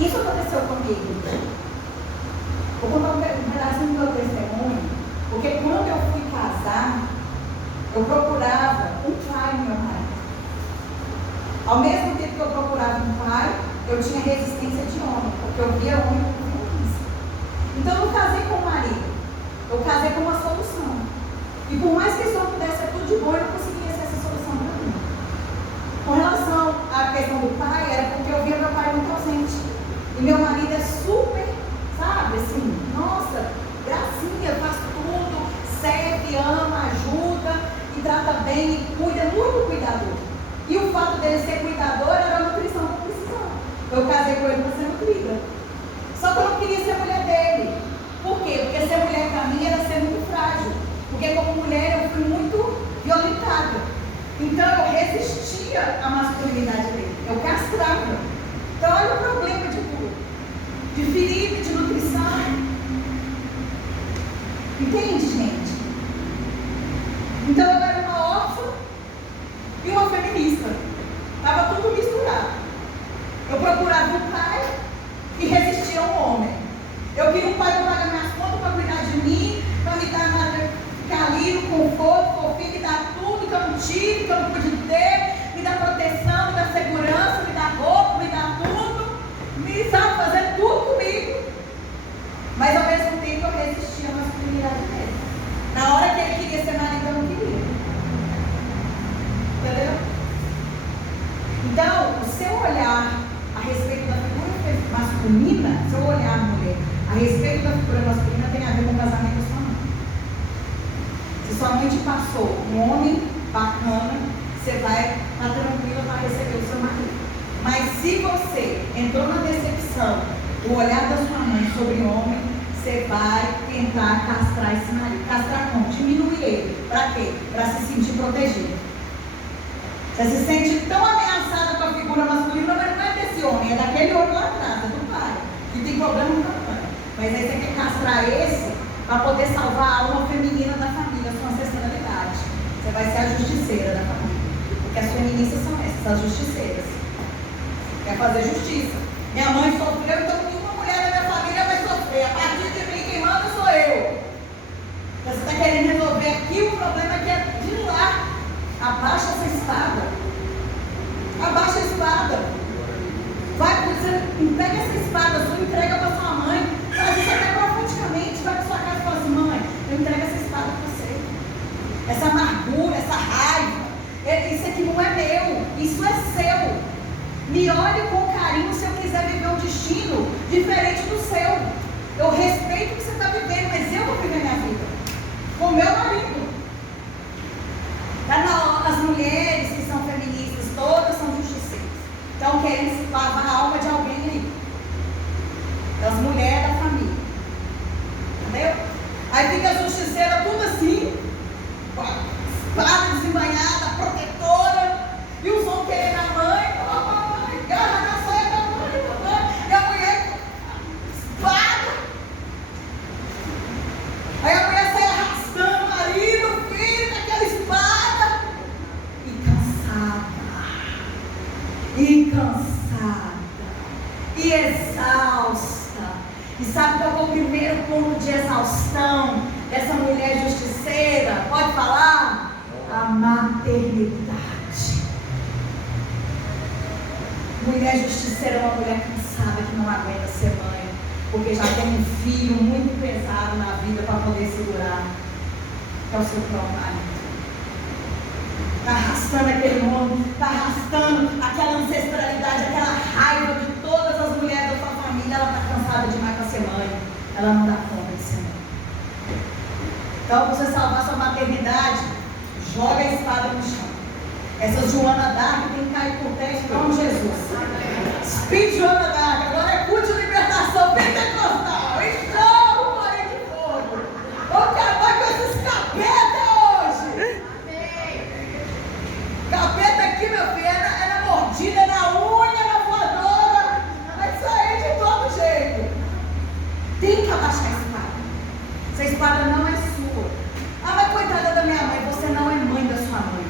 Isso aconteceu comigo. Vou contar um pedacinho do meu testemunho, porque quando eu fui casar, eu procurava um pai no meu marido. Ao mesmo tempo que eu procurava um pai, eu tinha resistência de homem, porque eu via homem como violência. Então eu não casei com o marido, eu casei com uma solução. E por mais que esse homem pudesse ser tudo de bom, eu não conseguia ser essa solução para mim. Com relação à questão do pai, era porque eu via meu pai muito ausente. E meu marido é super, sabe, assim, nossa, gracinha, faz tudo, serve, ama, ajuda, e trata bem, e cuida, muito cuidador. E o fato dele ser cuidador era a nutrição que eu precisava. Eu casei com ele para ser nutrida. Só que eu não queria ser mulher dele. Por quê? Porque ser mulher para mim era ser muito frágil. Porque como mulher eu fui muito violentada. Então eu resistia à masculinidade dele. Eu castrava. Então olha o problema de tudo. De ferida, de nutrição. Entende, gente? Então eu era uma órfã e uma feminista. Estava tudo misturado. Eu procurava um pai e resistia a um homem. Eu queria um pai para pagar minhas contas, para cuidar de mim, para me dar nada, ficar ali no conforto, fofinho, me dar tudo que eu não tive, que eu não pude ter, me dar proteção, me dar segurança, me dar roupa, me dar tudo, me sabe, fazer tudo comigo. Mas ao mesmo tempo eu resistia à masculinidade dele. Na hora que ele queria ser marido, eu não queria. Entendeu? Então, o seu olhar a respeito da figura masculina, seu olhar, mulher, a respeito da figura masculina tem a ver com o casamento da sua mãe. Se sua mãe te passou um homem bacana, você vai estar tranquila para receber o seu marido. Mas se você entrou na decepção do olhar da sua mãe sobre o homem, você vai tentar castrar esse marido. Castrar como? Diminuir ele. Para quê? Para se sentir protegido. Você se sente tão ameaçada com a figura masculina, mas não é desse homem, é daquele outro lá atrás, é do pai, que tem problema com a mãe. Mas aí você quer castrar esse para poder salvar a alma feminina da família, a sua ancestralidade. Você vai ser a justiceira da família. Porque as feministas são essas, as justiceiras. Quer fazer justiça. Minha mãe sofreu, então nenhuma mulher da minha família vai sofrer. A partir de mim, quem manda sou eu. essa amargura, essa raiva. Isso aqui não é meu, isso é seu. Me olhe com carinho se eu quiser viver um destino diferente do seu. Eu respeito o que você está vivendo, mas eu vou viver minha vida com o meu marido. As mulheres que são feministas, todas são justiceiras. Estão querendo lavar a alma de alguém aí. Das mulheres da família. Entendeu? Aí fica a justiceira tudo assim, espada desembanhada, protetora, e os homens querendo a mãe, garra na saia da mãe, e a mulher, espada. Aí a mulher sai arrastando o marido, o filho, com aquela espada, e exausta. E sabe qual é o primeiro ponto de exaustão dessa mulher justiceira? Pode falar? A maternidade. Mulher justiceira é uma mulher cansada que não aguenta ser mãe, porque já tem um filho muito pesado na vida para poder segurar, que é o seu próprio marido. Está arrastando aquele homem, está arrastando aquela ancestralidade, aquela raiva de todas as mulheres da sua família. Ela está cansada demais para ser mãe, ela não dá conta de ser mãe. Então, para você salvar sua maternidade, joga a espada no chão. Essa Joana Dark tem que cair por terra em nome de Jesus. Speed Joana Dark, agora é culto de libertação pentecostal. Estoura o marido de fogo. Vou acabar com esses capetas hoje. Capeta aqui, meu filho, é na mordida, é na unha, na voadora. Vai sair de todo jeito. Tem que abaixar a espada. Essa espada não é sua. Ah, mas coitada da minha mãe, você não é mãe da sua mãe.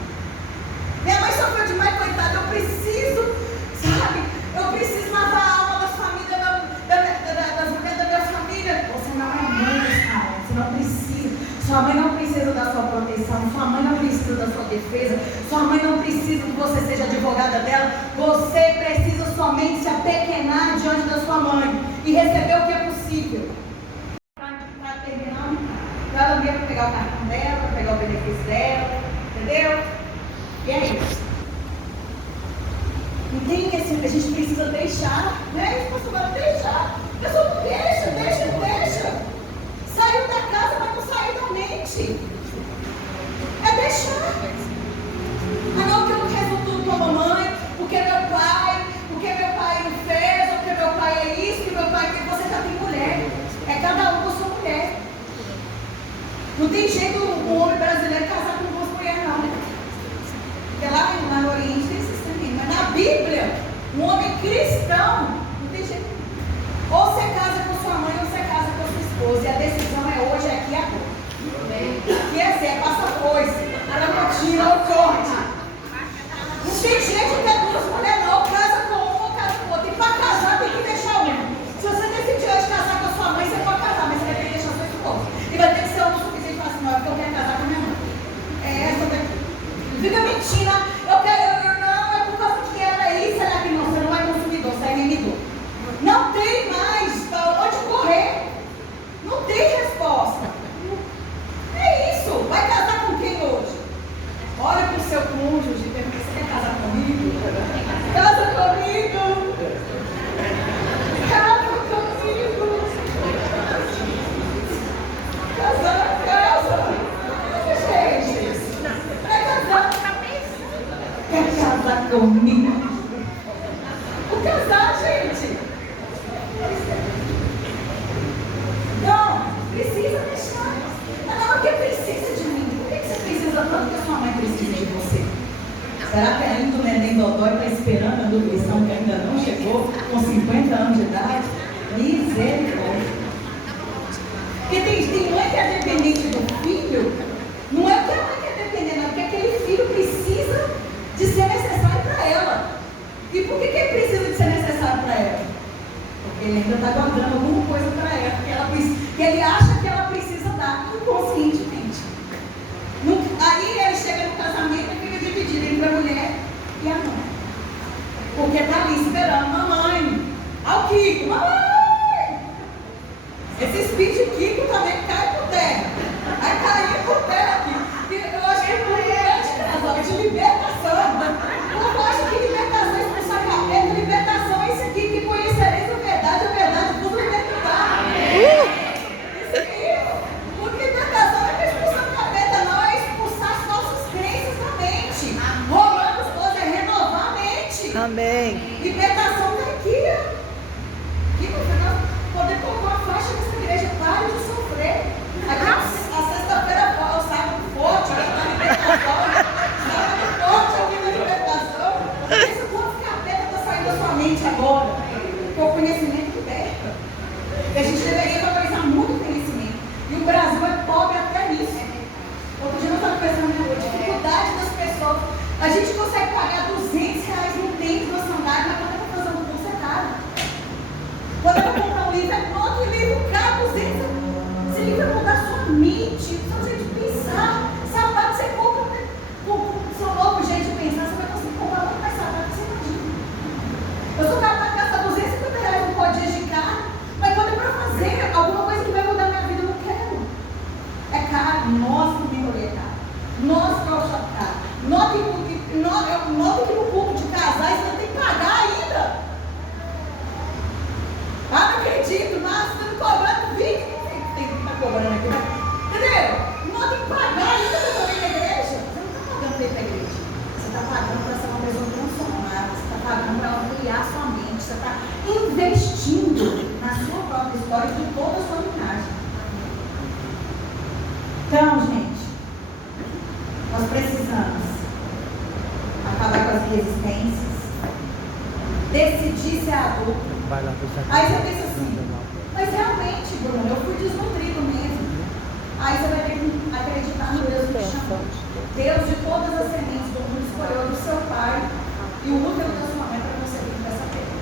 Minha mãe sofreu demais, coitada. Eu preciso, sabe? Eu preciso lavar a alma das famílias, das mulheres da minha família. Você não é mãe da sua mãe. Você não precisa. Sua mãe não precisa da sua proteção. Sua mãe não precisa da sua defesa. Sua mãe não precisa que você seja advogada dela. Você precisa somente se apequenar diante da sua mãe e receber o que é possível. Para terminar, para ela mesmo pegar o cartão dela, para pegar o benefício dela. Entendeu? E é isso. Entende assim, a gente precisa deixar, né? Pastor, vai deixar. A pessoa não deixa. Saiu da casa, mas não saiu da mente. É deixar. Ah, não, que eu não resolvo tudo com a mamãe, porque meu pai não fez, porque meu pai é isso, que meu pai tem. Você já tem mulher. É cada um com sua mulher. Não tem jeito o homem brasileiro casar com duas mulheres, não, né? Porque lá no Oriente tem esse sistema. Mas na Bíblia, um homem cristão, não tem jeito. Ou você casa com sua mãe, ou você casa com sua esposa. E a decisão é hoje, é aqui e agora. Aqui é assim, é passa-foice. Ela não tira ou corte. Não tem jeito de ter duas mulheres, não. Casa com uma ou casa com outra. E para casar tem que deixar uma. Se você decidir hoje casar com a sua mãe, você pode casar, mas você vai ter que deixar sua esposa. E vai ter que ser o suficiente para falar assim, não, é porque eu quero casar com a minha mãe. É essa daqui. Fica mentindo, não, é por causa que era isso, será que não? Você não é consumidor, você é vendedor. Não tem mais para onde correr. Não tem resposta. É isso. Vai casar com quem hoje? Olha para o seu cônjuge e pergunta, você quer casar comigo? Casa comigo. Casa comigo. Casa. Gente, quer casar comigo? Vou casar, gente. Não, precisa deixar. Não, porque precisa de mim. Por que você precisa tanto que a sua mãe precisa de você? Será que ainda o neném Dodói está esperando a nutrição que ainda não chegou com 50 anos de idade? Misericórdia. Porque tem mãe que é dependente do filho. Não é porque a mãe quer depender, não, é porque aquele filho precisa de ser necessário para ela. E por que ele precisa de ser necessário para ela? Porque ele ainda está guardando alguma coisa para ela, que ele acha que ela precisa dar inconscientemente. Aí ele chega no casamento e fica dividido entre a mulher e a mãe. Porque está ali esperando a mamãe. Ao Kiko, mamãe! Esse espírito de Kiko também cai por terra. Amém. Libertação está aqui. Aqui no final, poder colocar uma faixa nessa igreja, pare de sofrer. Aqui a sexta-feira, o sábado forte, aqui na libertação. Sábado forte aqui na libertação. Esse povo que a pedra está saindo da sua mente agora. Porque o conhecimento liberta. E a gente deveria valorizar muito o conhecimento. E o Brasil é pobre até nisso. Outro dia eu estava pensando na dificuldade das pessoas. A gente consegue pagar R$200 no tempo da sandália, mas quando eu vou fazer um curso é caro. Quando eu vou comprar um livro, é outro livro caro, R$200. Esse livro vai mudar sua mente, sua jeito de pensar. Sapato você compra com o seu novo jeito de pensar, você vai conseguir comprar muito mais sapato que você imagina. Eu sou capaz de gastar R$250 no pote de carne, mas quando é para fazer alguma coisa que vai mudar minha vida, eu não quero. É caro, nossa, o memoria é caro. Nossa, o é caro. Note que no culto de casais você tem que pagar ainda. Ah, não acredito, mas você não cobrando 20, tem que estar cobrando aqui, né? Entendeu? Não tem que pagar ainda para estar na igreja. Você não está pagando para ir para a igreja. Você está pagando para ser uma pessoa transformada. Você está pagando para ampliar sua mente. Você está investindo na sua própria história e de toda a sua linhagem. Então, gente, nós precisamos acabar com as resistências, decidir ser adulto. Aí você pensa assim, mas realmente, Bruno, eu fui desnutrido mesmo. Aí você vai ter que acreditar no Deus que te chamou. Deus de todas as sementes do mundo escolheu do seu pai e o útero da sua mãe para você vir dessa terra.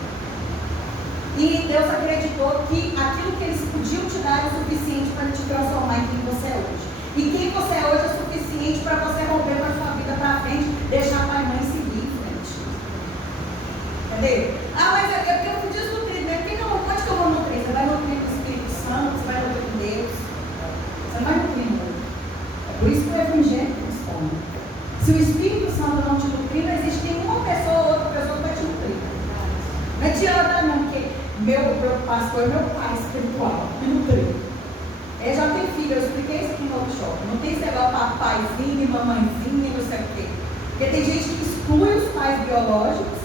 E Deus acreditou que aquilo que eles podiam te dar é o suficiente para te transformar em quem você é hoje. E quem você é hoje é suficiente para você romper com a sua vida para frente, deixar pai e mãe seguir em frente. Entendeu? Ah, mas eu fui desnutrido, né? Onde que eu vou nutrir? Você vai nutrir com o Espírito Santo, você vai nutrir com Deus. Você não vai nutrir muito. É por isso que o Evangelho responde. Se o Espírito Santo não te nutrir, não existe nenhuma pessoa ou outra pessoa que vai te nutrir. Não é de outra não, porque meu pastor é meu pai espiritual, me nutriu. Ele já tem filho, eu expliquei isso aqui no workshop. Não tem esse negócio papaizinho, mamãezinha, não sei o quê. Porque tem gente que exclui os pais biológicos,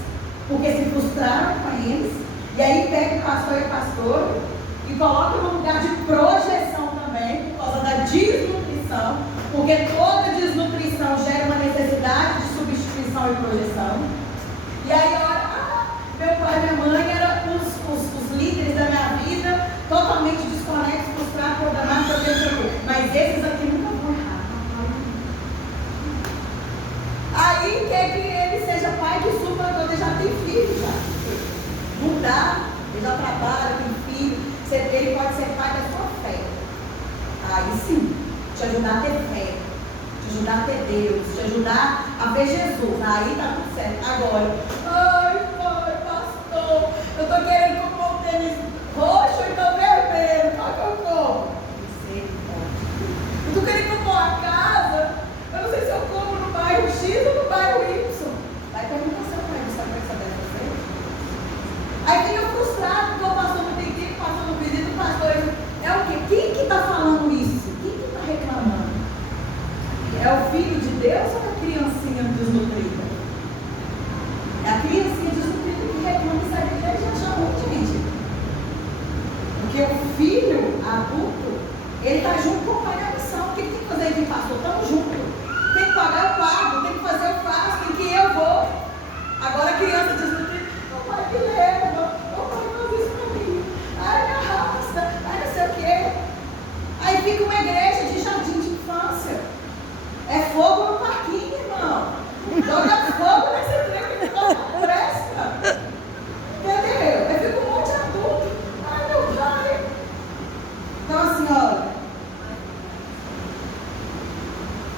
porque se frustraram com eles, e aí pega o pastor e a pastora e coloca no lugar de projeção também, por causa da desnutrição, porque toda desnutrição gera uma necessidade de substituição e projeção. E aí, olha, meu pai e minha mãe eram os líderes da minha vida, totalmente desconexos, frustrados, programados, mas esses aqui nunca vão errar. Aí quer que ele seja pai que supra todo, ele já tem filho já. Não dá, ele já trabalha, tem filho, ele pode ser pai da sua fé. Aí sim, te ajudar a ter fé, te ajudar a ter Deus, te ajudar a ver Jesus. Aí tá tudo certo. Agora, ai, pastor, eu estou querendo comprar um tênis roxo e então vermelho, qual que eu compro? Eu estou querendo comprar uma casa, eu não sei se eu compro no bairro X ou no bairro Y. Vai perguntar ao seu pai, você vai saber você? Aí fica frustrado, porque o pastor não tem tempo, o pastor não visita, o pastor é o quê? Quem que está falando isso? Quem que está reclamando? É o filho de Deus ou é a criancinha desnutrida? É a criancinha desnutrida que reclama e sai da igreja e acha ruim, gente. Porque o filho adulto, ele está junto com o pai na missão. O que tem que fazer aqui, pastor? Estamos juntos. Tem que pagar, eu pago. Tem que fazer, eu faço. Tem que ir, eu vou. Agora a criança desnutrida, o pai que leva, o pai faz isso para mim. Ai, me arrasta, ai, não sei o quê. Aí fica uma igreja de jardim de infância. É fogo no parquinho, irmão. Joga fogo nesse trem que não presta. Entendeu? Aí fica um monte de adulto. Ai, meu pai. Então, assim, olha.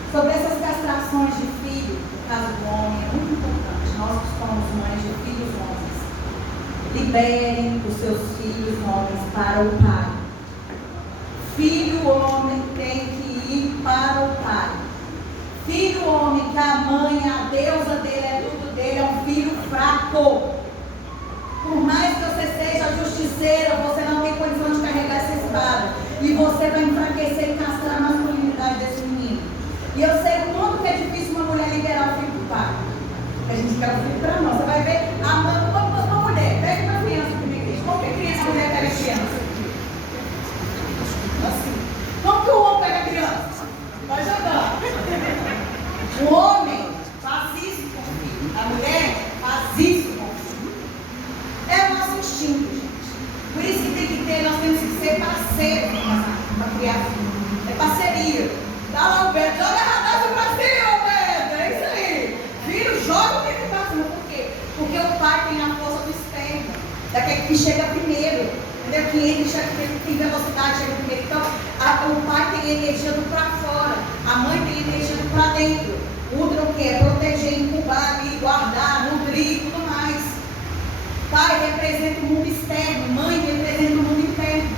Sobre essas castrações de filho, no caso do homem, é muito importante. Nós que somos mães de filhos homens, liberem os seus filhos homens para o pai. Filho homem tem que ir para o pai. Filho homem, que a mãe, a deusa dele, é tudo dele, é um filho fraco. Por mais que você seja justiceira, você não tem condição de carregar essa espada. E você vai enfraquecer e castrar a masculinidade desse menino. E eu sei o quanto que é difícil uma mulher liberar o filho do pai. A gente quer o filho para nós. Você vai ver a que chega primeiro, entendeu? Que ele chega, tem velocidade, chega primeiro. Então, o pai tem energia do para fora, a mãe tem energia do para dentro. Udra o que? É proteger, incubar, guardar, nutrir e tudo mais. Pai representa o mundo externo, mãe representa o mundo interno.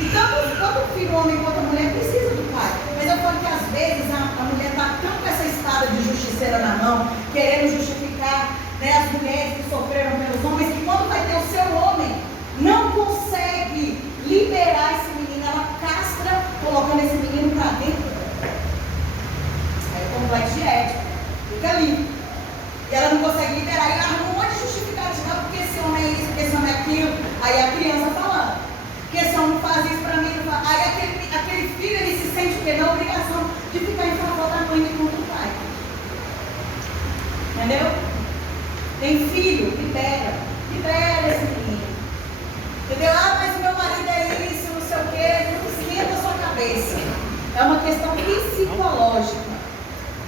E tanto o filho homem quanto a mulher precisa do pai. Mas eu falo que às vezes a mulher está tão com essa espada de justiceira na mão, querendo justificar, né, as mulheres que sofreram pelos homens, que quando vai ter o seu homem, não consegue liberar esse menino, ela castra, colocando esse menino para dentro dela. Aí o complexo de ética, fica ali. E ela não consegue liberar, e arruma um monte de justificativa, porque esse homem é isso, porque esse homem é aquilo. Aí a criança falando. Porque esse homem faz isso para mim, aí aquele filho, ele se sente o quê? Na obrigação de ficar em favor da mãe e contra o pai. Entendeu? Tem filho, libera esse menino. Entendeu? Ah, mas meu marido é isso, não sei o quê, não esquenta a sua cabeça. É uma questão psicológica.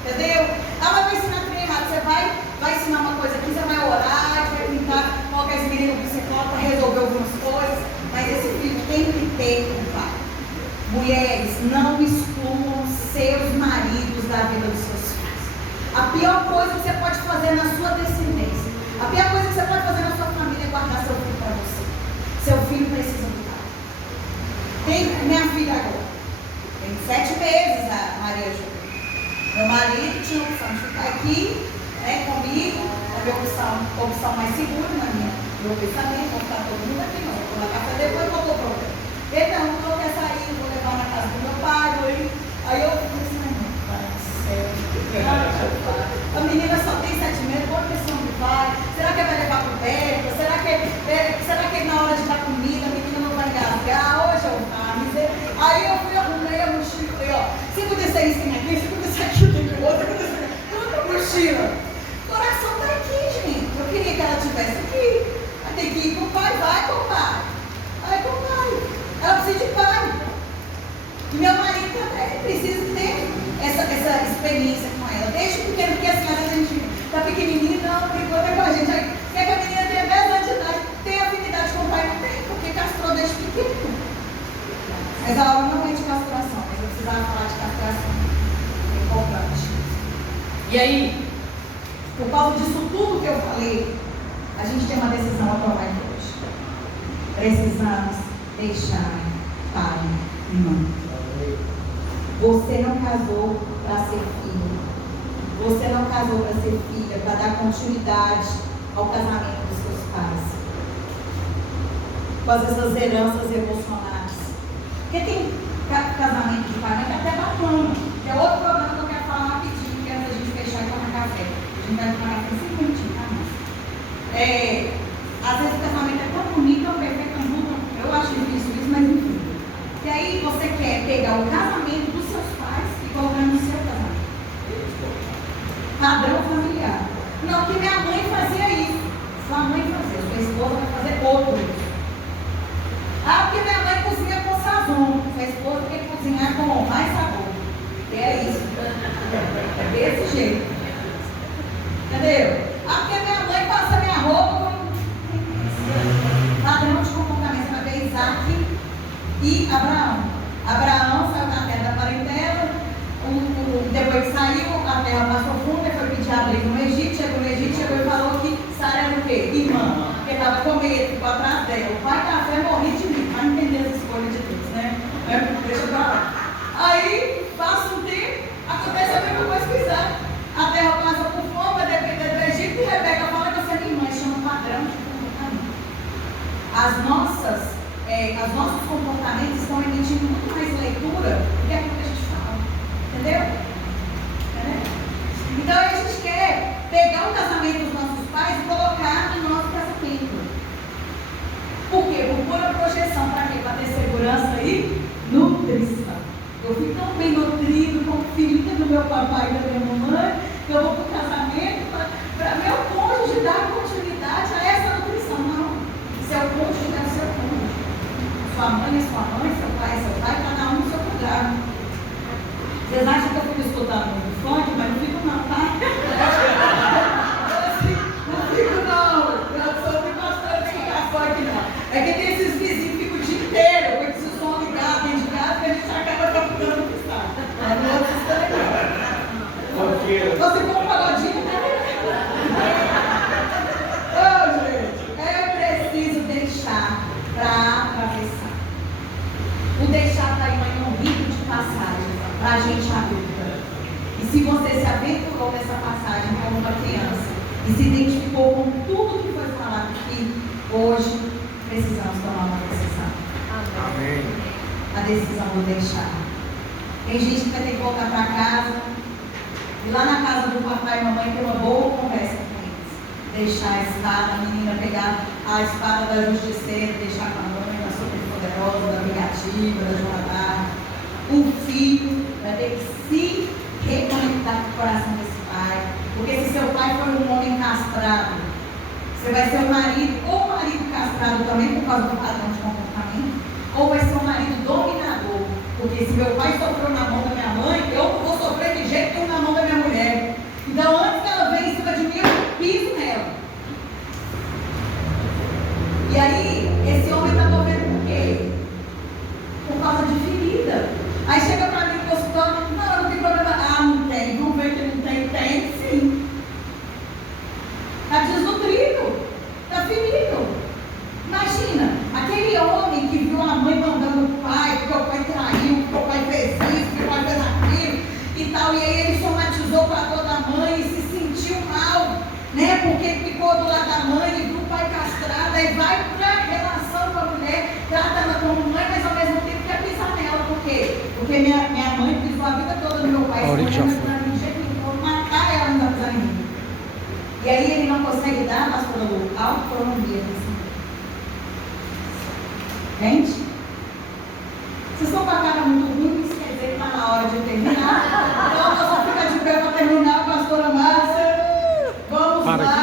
Entendeu? Ah, mas vai ensinar tudo errado. Você vai ensinar uma coisa aqui, você vai orar, vai tentar colocar esse menino no psicólogo para resolver algumas coisas. Mas esse filho tem que ter um pai. Mulheres, não excluam seus maridos da vida dos seus filhos. A pior coisa que você pode fazer na sua descendência, a pior coisa que você pode fazer na sua família é guardar seu filho para você. Seu filho precisa do pai. Tem minha filha agora. Tem 7 meses a Maria Júlia. Meu marido tinha a opção de ficar aqui, né, comigo, a minha opção mais segura na meu pensamento, vou ficar todo mundo aqui, não. Vou na casa depois, qual é o problema? Ele não quer sair, vou levar na casa do meu pai. Aí eu disse, meu pai do céu, a menina só tem 7 meses, qual a questão do pai? Será que vai levar para o médico? Será que na hora de dar comida a menina não vai engasgar? Hoje eu aí eu fui, arrumei a mochila e falei, ó, se acontecer isso tem aqui, se acontecer aquilo tem outro, se acontecer outra mochila. O coração está aqui, gente. Eu queria que ela estivesse aqui. Vai ter que ir com o pai, vai com o pai. Vai com o pai. Ela precisa de pai. E meu marido também precisa ter essa experiência com ela. Desde pequeno, porque assim, às vezes a gente está pequenininho, não, por enquanto é com a gente. Aí, quer que a menina tenha 10 anos de idade, tem afinidade com o pai? Não tem, porque castrou desde pequeno. Mas a aula não é de castração, mas eu precisava falar de castração. É importante. E aí, por causa disso tudo que eu falei, a gente tem uma decisão a tomar aqui hoje. Precisamos deixar pai e mãe. Você não casou para ser filho. Você não casou para ser filha, para dar continuidade ao casamento dos seus pais. Com essas heranças emocionais. Porque tem casamento de pai, que é até bacana. Que é outro problema que eu quero falar rapidinho, que é antes da gente fechar e tomar café. A gente vai tomar café 5 minutinhos, tá, moça? Às vezes o casamento é tão bonito, tão perfeito, tão junto. Eu acho difícil isso, mas enfim. E aí você quer pegar o casamento dos seus pais e colocar no seu casamento. Padrão familiar. Não, que minha mãe fazia isso. Sua mãe fazia, sua esposa vai fazer outro isso. Ah, porque minha mãe cozinha com sazon. Sua esposa quer cozinhar com mais sabor. E é isso. É desse jeito. Entendeu? Ah, porque minha mãe passa minha roupa com padrão de comportamento. Você vai ver Isaac e Abraão. Abraão saiu da terra da parentela. Depois que saiu, a terra passou funda e foi pedir abrigo no Egito. Chegou no Egito, chegou e falou que Sara era o quê? Irmã. Porque estava com medo, ficou atrás dela. O pai da fé morria de mim. Mas não entender as escolhas de Deus, né? Deixa pra lá. Aí, passa um tempo, acontece a mesma coisa que Isaac. A terra passa por fome, vai depender do Egito. E Rebeca fala que você é minha irmã. Isso chama padrão de comportamento. Os nossos comportamentos estão emitindo muito mais leitura do que aquilo que a gente fala. Entendeu? Então a gente quer pegar o casamento dos nossos pais e colocar no nosso casamento. Por quê? Por pura projeção. Para quê? Para ter segurança e nutrição. Eu fico tão bem nutrido como filhinha do meu papai e da minha mamãe, que eu vou para o casamento para meu cônjuge dar continuidade a essa nutrição. Não. Seu cônjuge é o seu cônjuge. Sua mãe é sua mãe, seu pai é seu pai, cada um no seu lugar. Vocês acham que eu fico escutando muito funk, mas não fico não, tá? Não fico não. Eu sou de bastante. fofoqueira. Você for um pagodinho, né? Ô, gente, é preciso deixar para atravessar. O deixar está aí em um rito de passagem para a gente adulta. E se você se aventurou nessa passagem como uma criança e se identificou com tudo que foi falado aqui, hoje precisamos tomar uma decisão. Amém. A decisão do deixar. Tem gente que vai ter que voltar para casa e lá na casa do papai e mamãe ter uma boa conversa com eles. Deixar a espada, a menina pegar a espada da justiceira, deixar com a mãe, da superpoderosa, da vingativa, da jornada. O filho vai ter que se reconectar com o coração desse pai. Porque se seu pai for um homem castrado, você vai ser o marido, ou o marido castrado também por causa do padrão de comportamento, ou vai ser um marido dominador. Porque se meu pai sofreu na mão da minha mãe, eu não vou sofrer de jeito nenhum na mão da minha mulher. Então, antes que ela venha em cima de mim, eu piso nela. E aí, esse homem está movendo por quê? Por causa de ferida. Aí chega para mim no consultório, não tem problema. Ah, não tem. Vamos ver que não tem. Tem sim. Está desnutrido. Está ferido. Imagina, aquele homem que viu a mãe mandando o pai, porque o pai traiu, porque o pai fez isso, porque o pai fez aquilo e tal, e aí ele somatizou para toda a mãe e se sentiu mal, né? Porque ficou do lado da mãe e viu o pai castrado, aí vai para a relação com a mulher, trata ela como mãe, mas ao mesmo tempo quer pisar nela. Por quê? Porque minha mãe pisou a vida toda no meu pai, já foi. Vou matar ela, não vai pisar em mim. E aí ele não consegue dar, mas falou, autonomia. Gente, vocês estão com a cara muito ruim, isso quer dizer que está na hora de terminar. Então, eu só fica de pé para terminar, pastora Márcia. Vamos lá.